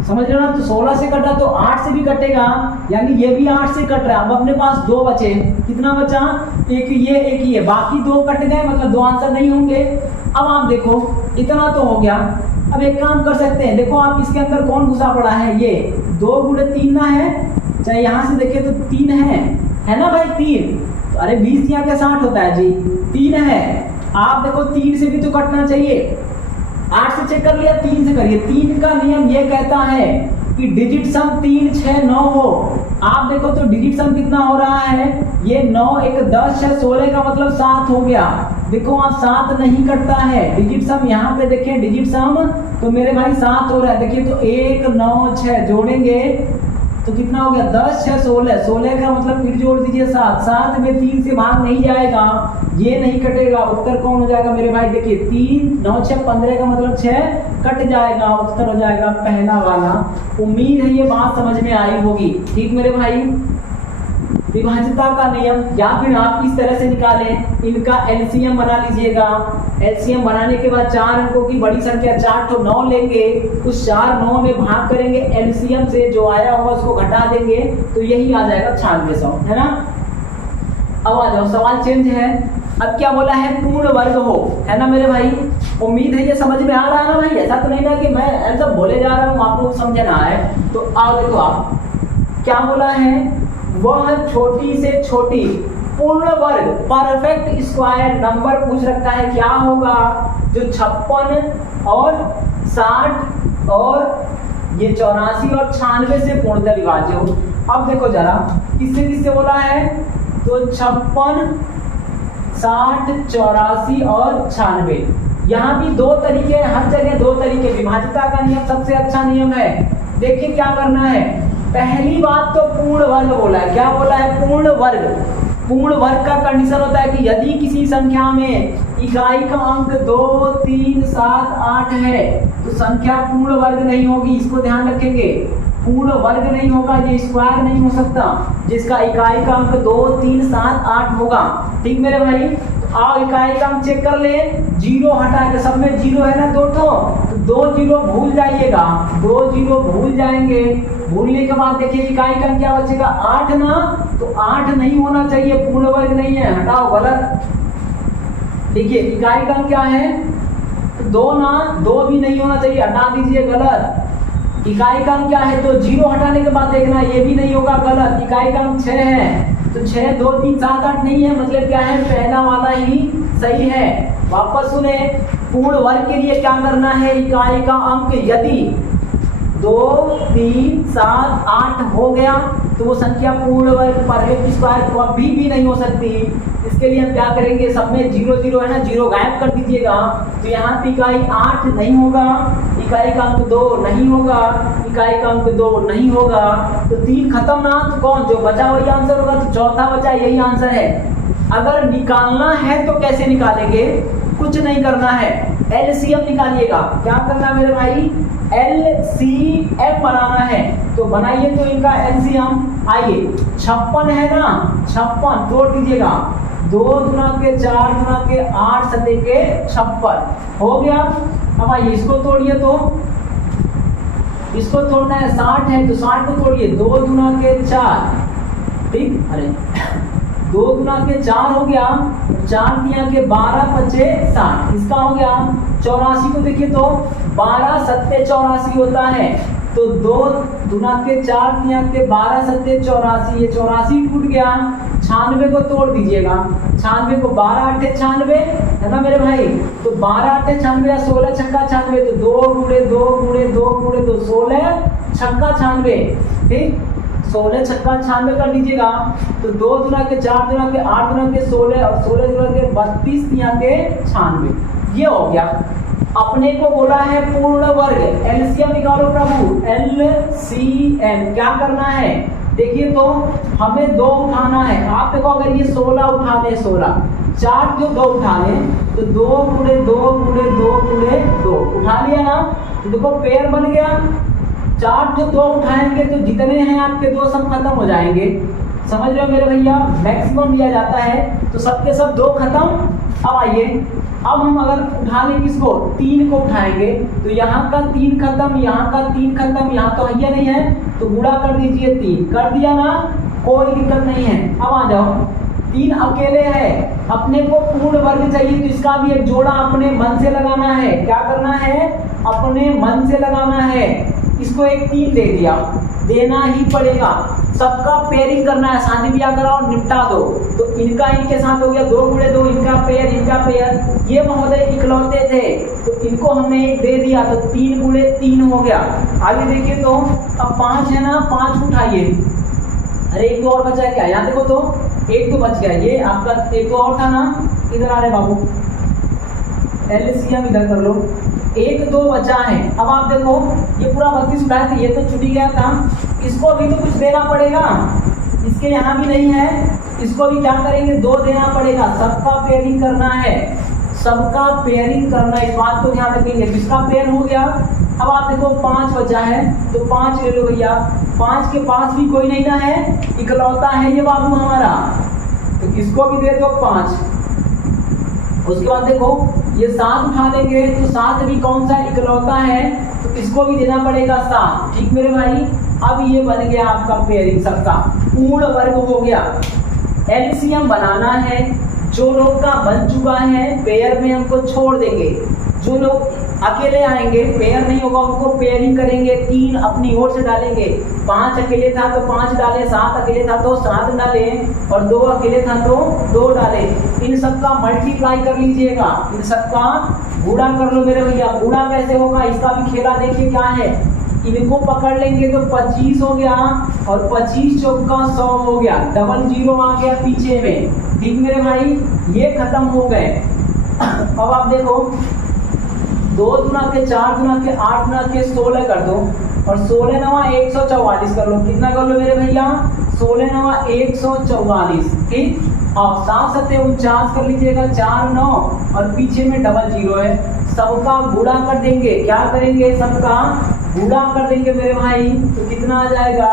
समझ रहे हो ना। तो 16 से कटा तो 8 से भी कटेगा, यानी ये भी 8 से कट रहा है। अब अपने पास 2 बचे, कितना बचा, एक ये, बाकी 2 कट गए, मतलब 2 आंसर नहीं होंगे। अब आप देखो इतना तो हो गया, अब एक काम कर सकते हैं, देखो आप इसके अंदर कौन घुसा पड़ा है, ये 2 गुणे 3 ना है, चाहे यहाँ से देखिए तो 3 है ना भाई 3, तो अरे 20 यहाँ के 60 होता है जी, 3 है। आप देखो 3 से भी तो कटना चाहिए, 8 से चेक कर लिया, 3 से करिए। 3 का नियम ये कहता है कि डिजिट सम 3 6 9 हो। आप देखो तो डिजिट सम कितना हो रहा है, ये 9 1 10 6 16 का मतलब 7 हो गया। देखो आप 7 नहीं कटता है, डिजिट सम यहाँ पे देखिए, डिजिट सम तो मेरे भाई 7 हो रहा है। देखिए तो 1 9 6 जोड़ेंगे तो कितना हो गया, 10 6 16, 16 का मतलब फिर जोड़ दीजिए 7, 7 में 3 से भाग नहीं जाएगा, ये नहीं कटेगा। उत्तर कौन हो जाएगा मेरे भाई, देखिए 3 9 6 15 का मतलब 6 कट जाएगा, उत्तर हो जाएगा पहला वाला। उम्मीद है ये बात समझ में आई होगी। ठीक मेरे भाई, विभाज्यता का नियम या फिर आप इस तरह से निकालें, इनका एलसीएम बना लीजिएगा। एलसीएम बनाने के बाद 4 अंकों की बड़ी संख्या 4 तो 9 लेंगे, उस 4 9 में भाग करेंगे, एलसीएम से जो आया होगा उसको घटा देंगे, तो यही आ जाएगा 9600, है ना। अब आ जाओ, सवाल चेंज है। अब क्या बोला है, पूर्ण वर्ग हो, है ना मेरे भाई। उम्मीद है ये समझ में आ रहा है ना भाई, ऐसा तो नहीं ना कि मैं ऐसा बोले जा रहा हूँ आपको समझना है। तो आओ देखो आप क्या बोला है, वह छोटी से छोटी पूर्ण वर्ग परफेक्ट स्क्वायर नंबर पूछ रखा है, क्या होगा जो 56 और 60 और ये 84 और 96 से पूर्णतः विभाज्य हो। अब देखो जरा किससे किससे बोला है, तो 56 60 84 और 96, यहाँ भी 2 तरीके, हर जगह 2 तरीके। विभाज्यता का नियम सबसे अच्छा नियम है। देखिए क्या करना है, पहली बात तो पूर्ण वर्ग बोला है, क्या बोला है, पूर्ण वर्ग। पूर्ण वर्ग का कंडीशन होता है कि यदि किसी संख्या में इकाई का अंक 2 3 7 8 है तो संख्या पूर्ण वर्ग नहीं होगी, इसको ध्यान रखेंगे। पूर्ण वर्ग नहीं होगा, ये स्क्वायर नहीं हो सकता जिसका इकाई का अंक 2 3 7 8 होगा। ठीक मेरे भाई, तो आओ इकाई का अंक चेक कर ले, 0 हटाएंगे, सब में 0 है ना 2 ठो, तो 2 0 भूल जाइएगा, 2 0 भूल जाएंगे। भूलने के बाद देखिए इकाई का क्या बचेगा, 8 ना, तो 8 नहीं होना चाहिए, पूर्ण वर्ग नहीं है, हटाओ गलत। देखिए इकाई का क्या है, 2 ना, 2 भी नहीं होना चाहिए, हटा दीजिए गलत। इकाई का क्या है, तो 0 हटाने के बाद देखना ये भी नहीं होगा, गलत। इकाई का 6 है, तो 6 2 3 7 8 नहीं है, मतलब क्या है, पहला वाला ही सही है। वापस सुने, पूर्ण वर्ग के लिए क्या करना है, इकाई का अंक यदि 2 3 7 8 हो गया तो वो संख्या पूर्ण वर्ग परफेक्ट स्क्वायर कभी भी नहीं हो सकती। इसके लिए हम क्या करेंगे, सब में 0 0 है ना, 0 गायब कर दीजिएगा, तो यहाँ पे इकाई 8 नहीं होगा, इकाई का अंक 2 नहीं होगा, इकाई का अंक 2 नहीं होगा, तो 3 खत्म ना, तो कौन जो बचा वही आंसर होगा, तो चौथा बचा, यही आंसर है। अगर निकालना है तो कैसे निकालेंगे, कुछ नहीं करना है, एलसीएम निकालिएगा। क्या करना मेरे भाई, एलसीएम बनाना है, तो बनाइए तो इनका एलसीएम। आइए 56 है ना, 56 तोड़ दीजिएगा, 2 गुना के 4 गुना के 8 सते के 56 हो गया। अब आइए इसको तोड़िए, तो इसको तोड़ना है, 60 है तो 60 को तोड़िए, 2 गुना के 4, ठीक, अरे 2 गुना के 4 हो गया, 4 दिया के 12 पचे 60, इसका हो गया। 84 को देखिए तो 12 सत्ते 84 होता है, तो 2 गुना के 4 दिया के 12 सत्ते 84, ये 84 टूट गया। 96 को तोड़ दीजिएगा, 96 को 12 8 96 है ना मेरे भाई, तो 12 8 96 या 16 छक्का 96, तो 2 गुणे 2 गुणे 2 गुणे 2 16 छक्का 96, ठीक, 16 छक्का 96 कर लीजिएगा, तो 2 गुना के 4 गुना के 8 गुना के 16 और 16 गुना के 32 दिया के 96, ये हो गया। अपने को बोला है पूर्ण वर्ग, एलसीएम निकालो प्रभु, एलसीएम क्या करना है, देखिए तो हमें 2 उठाना है। आप देखो अगर ये 16 उठा ले, 16 4 जो 2 उठा ले, तो 2 गुणे 2 गुणे 2 गुणे 2 उठा लिया ना, तो देखो पेयर बन गया। 4 जो 2 उठाएंगे तो जितने हैं आपके 2 सब खत्म हो जाएंगे, समझ रहे हो मेरे भैया, मैक्सिमम लिया जाता है, तो सबके सब 2 खत्म। अब आइए, अब हम अगर उठा लें किसको, 3 को उठाएंगे, तो यहाँ का 3 खत्म, यहाँ का 3 खत्म, यहाँ तो है नहीं है, तो गुणा कर दीजिए, 3 कर दिया ना, कोई दिक्कत नहीं है। अब आ जाओ, 3 अकेले है, अपने को पूर्ण वर्ग चाहिए, तो इसका भी एक जोड़ा अपने मन से लगाना है। क्या करना है, अपने मन से लगाना है। इसको एक 3 दे दिया, देना ही पड़ेगा। सबका पेयरिंग करना है, शादी ब्याह कराओ निपटा दो। तो इनका इनके साथ हो गया 2 गुणे 2, इनका पेयर इनका पेयर। ये महोदय इकलौते थे तो इनको हमने एक दे दिया तो 3 गुणे 3 हो गया। आगे देखिए तो अब 5 है ना, 5 उठाइए। अरे एक तो और बचा है क्या, यहाँ देखो तो एक तो बच गया, ये आपका एक तो और था ना, इधर आ रहे बाबू, एलसीएम इधर कर लो, 1 2 बचा है। अब आप देखो ये पूरा 32 उठाया था, ये तो छूट गया था, इसको भी तो कुछ देना पड़ेगा, इसके यहाँ भी नहीं है, इसको भी क्या करेंगे 2 देना पड़ेगा। सबका पेयरिंग करना है, सबका पेयरिंग करना है, इस बात को ध्यान रखेंगे। जिसका पेयर हो गया, अब आप देखो 5 बचा है तो 5 ले लो भैया। 5 के पास भी कोई नहीं ना है, इकलौता है ये बाबू हमारा, तो इसको भी दे दो 5। उसके बाद देखो ये 7 उठा देंगे तो 7 भी कौन सा इकलौता है, तो इसको भी देना पड़ेगा 7। ठीक मेरे भाई, अब ये बन गया आपका पेयरिंग, सबका पूर्ण वर्ग हो गया। एलसीएम बनाना है, जो लोग का बन चुका है पेयर में हमको छोड़ देंगे, जो लोग अकेले आएंगे पेयर नहीं होगा उनको पेयरिंग करेंगे, 3 अपनी ओर से डालेंगे। 5 अकेले था तो 5 डाले, 7 अकेले था तो 7 डाले, और 2 अकेले था तो 2 डाले। इन सबका मल्टीप्लाई कर लीजिएगा, इन सबका गुणा कर लो मेरे भैया। गुणा कैसे होगा, इसका भी खेला देखिए क्या है। इनको पकड़ लेंगे तो 25 हो गया, और 25 चौका 100 हो गया, डबल 0 आ गया पीछे में। ठीक मेरे भाई, ये खत्म हो गए। अब आप देखो 2 दुना के 4 दुना के 8 दुना के 16 कर दो, और 16 नवा 144 कर लो। कितना कर लो मेरे भैया, 16 नवा 144। ठीक, और 7 सत्ते 49 कर लीजिएगा, 4 9, और पीछे में डबल 0 है। सबका गुणा कर देंगे, क्या करेंगे, सबका गुणा कर देंगे मेरे भाई, तो कितना आ जाएगा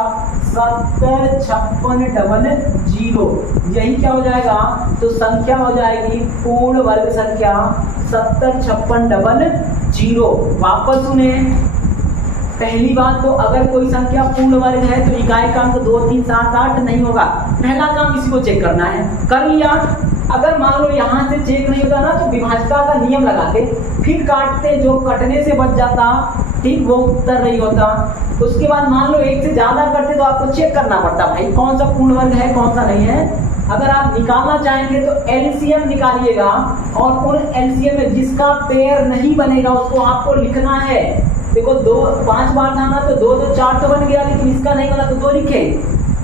70 56 डबल 0। यही क्या हो जाएगा, तो संख्या हो जाएगी पूर्ण वर्ग संख्या 70 56 डबल 0। वापस सुने, पहली बात तो अगर कोई संख्या पूर्ण वर्ग है तो इकाई का अंक 2 3 7 8 नहीं होगा। पहला काम इसी को चेक करना है, कर लिया। अगर मान लो यहाँ से चेक नहीं होता ना तो विभाज्यता का नियम लगाते, फिर काटते, जो कटने से बच जाता, ठीक, वो उत्तर नहीं होता। उसके बाद मान लो 1 से ज्यादा करते तो आपको चेक करना पड़ता भाई कौन सा पूर्ण वर्ग है कौन सा नहीं है। अगर आप निकालना चाहेंगे तो एलसीएम निकालिएगा, और उन एलसीएम में जिसका पेयर नहीं बनेगा उसको आपको लिखना है। देखो 5 बार था ना तो 2 2 4 तो बन गया, लेकिन इसका नहीं बना तो 2 लिखे।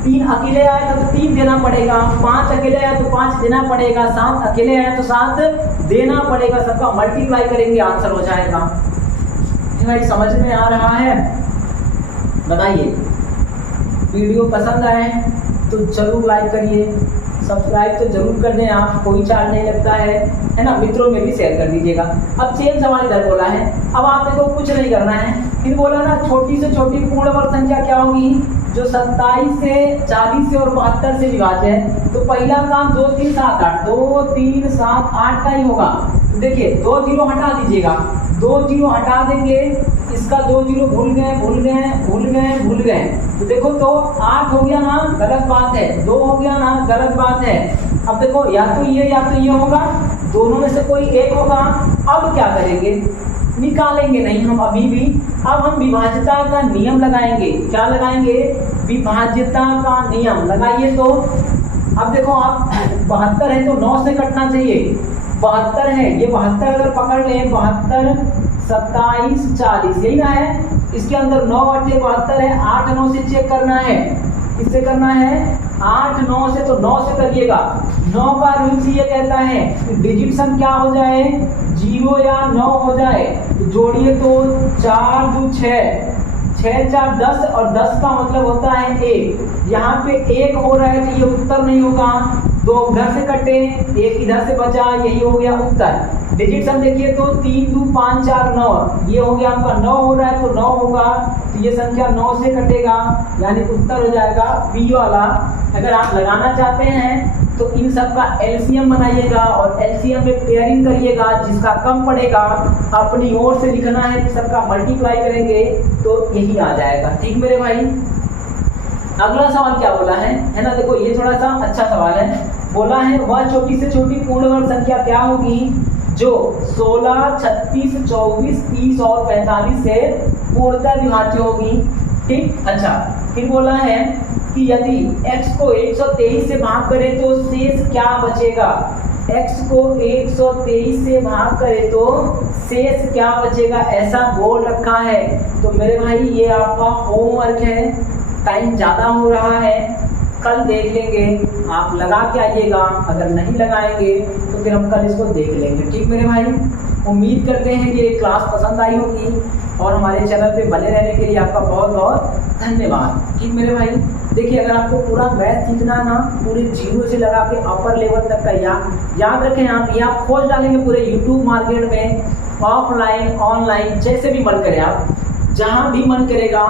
3 अकेले आया था तो 3 देना पड़ेगा, 5 अकेले आया तो 5 देना पड़ेगा, 7 अकेले आया तो 7 देना पड़ेगा। सबका मल्टीप्लाई करेंगे, आंसर हो जाएगा। भाई समझ में आ रहा है, बताइए। वीडियो पसंद आए तो जरूर लाइक करिए, सब्सक्राइब तो जरूर कर दें आप, कोई चार्ज नहीं लगता है ना। मित्रों में भी शेयर कर दीजिएगा। अब सेम सवाल इधर बोला है, अब आप देखो कुछ नहीं करना है, फिर बोला ना छोटी से छोटी पूर्ण वर्ग संख्या क्या होगी, जो 27 से 40 से और 72 से विभाज्य है। तो पहला काम 2 3 7 8, 2 3 7 8 का ही होगा। देखिए 2 0 हटा दीजिएगा, 2 0 हटा देंगे, इसका 2 0 भूल गए भूल गए भूल गए भूल गए, तो देखो तो 8 हो गया ना, गलत बात है। 2 हो गया ना, गलत बात है। अब देखो या तो ये होगा, दोनों में से कोई एक होगा। अब क्या करेंगे, निकालेंगे नहीं हम अभी भी, अब हम विभाज्यता का नियम लगाएंगे। क्या लगाएंगे, विभाज्यता का नियम लगाइए। तो अब देखो आप 72 है तो 9 से कटना चाहिए, 72 है, ये 72 अगर पकड़ लें, 72 27 40 यही ना है, इसके अंदर 9 बटे 72 है, 8 9 से चेक करना है। इससे करना है 8 9 से, तो 9 से करिएगा। 9 का रूल्स ये कहता है कि डिजिट सम क्या हो जाए, 0 या 9 हो जाए। तो जोड़िए तो 4 2 6, 6 4 10, और 10 का मतलब होता है 1। यहाँ पे 1 हो रहा है तो ये उत्तर नहीं होगा। 2 उधर से कटे, 1 इधर से बचा, यही हो गया उत्तर। डिजिट सम देखिए तो 3 2 5 4 9, ये हो गया आपका 9 हो रहा है तो 9 होगा, तो ये संख्या 9 से कटेगा, यानी उत्तर हो जाएगा बी वाला। अगर आप लगाना चाहते हैं तो इन सब का एलसीएम बनाइएगा और एलसीएम में पेयरिंग करिएगा, जिसका कम पड़ेगा अपनी ओर से लिखना है, सबका मल्टीप्लाई करेंगे तो यही आ जाएगा। ठीक मेरे भाई, अगला सवाल क्या बोला है ना, देखो ये थोड़ा सा अच्छा सवाल है। बोला है वह छोटी से छोटी पूर्ण वर्ग संख्या क्या होगी जो 16, 36, 24, 30 और 45 से पूर्णतः विभाज्य होगी। ठीक, अच्छा फिर बोला है कि यदि x को 123 से भाग करें तो शेष क्या बचेगा। x को 123 से भाग करें तो शेष क्या बचेगा, ऐसा बोल रखा है। तो मेरे भाई ये आपका होमवर्क है, टाइम ज़्यादा हो रहा है, कल देख लेंगे, आप लगा के आइएगा। अगर नहीं लगाएंगे तो फिर हम कल इसको देख लेंगे। ठीक मेरे भाई, उम्मीद करते हैं कि ये क्लास पसंद आई होगी और हमारे चैनल पे बने रहने के लिए आपका बहुत बहुत धन्यवाद। ठीक मेरे भाई, देखिए अगर आपको पूरा मैथ सीखना है ना, पूरे जीरो से लगा के अपर लेवल तक का याद रखें आप, ये आप खोज डालेंगे पूरे यूट्यूब मार्केट में, ऑफलाइन ऑनलाइन जैसे भी मन करे, आप जहाँ भी मन करेगा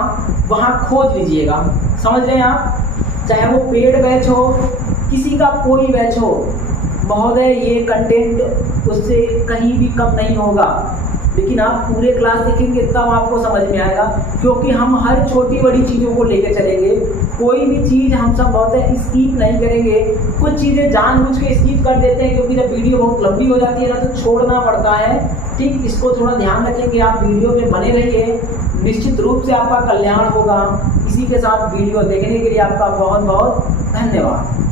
वहाँ खोज लीजिएगा। समझ रहे हैं आप, चाहे वो पेड बैच हो, किसी का कोई बैच हो, महोदय ये कंटेंट उससे कहीं भी कम नहीं होगा। लेकिन आप पूरे क्लास देखेंगे तब आपको समझ में आएगा, क्योंकि हम हर छोटी बड़ी चीज़ों को लेकर चलेंगे। कोई भी चीज़ हम सब बहुत स्किप नहीं करेंगे, कुछ चीज़ें जानबूझ के स्किप कर देते हैं क्योंकि जब वीडियो बहुत लंबी हो जाती है ना तो छोड़ना पड़ता है। ठीक, इसको थोड़ा ध्यान रखेंगे, आप वीडियो में बने रहिए, निश्चित रूप से आपका कल्याण होगा। इसी के साथ वीडियो देखने के लिए आपका बहुत बहुत धन्यवाद।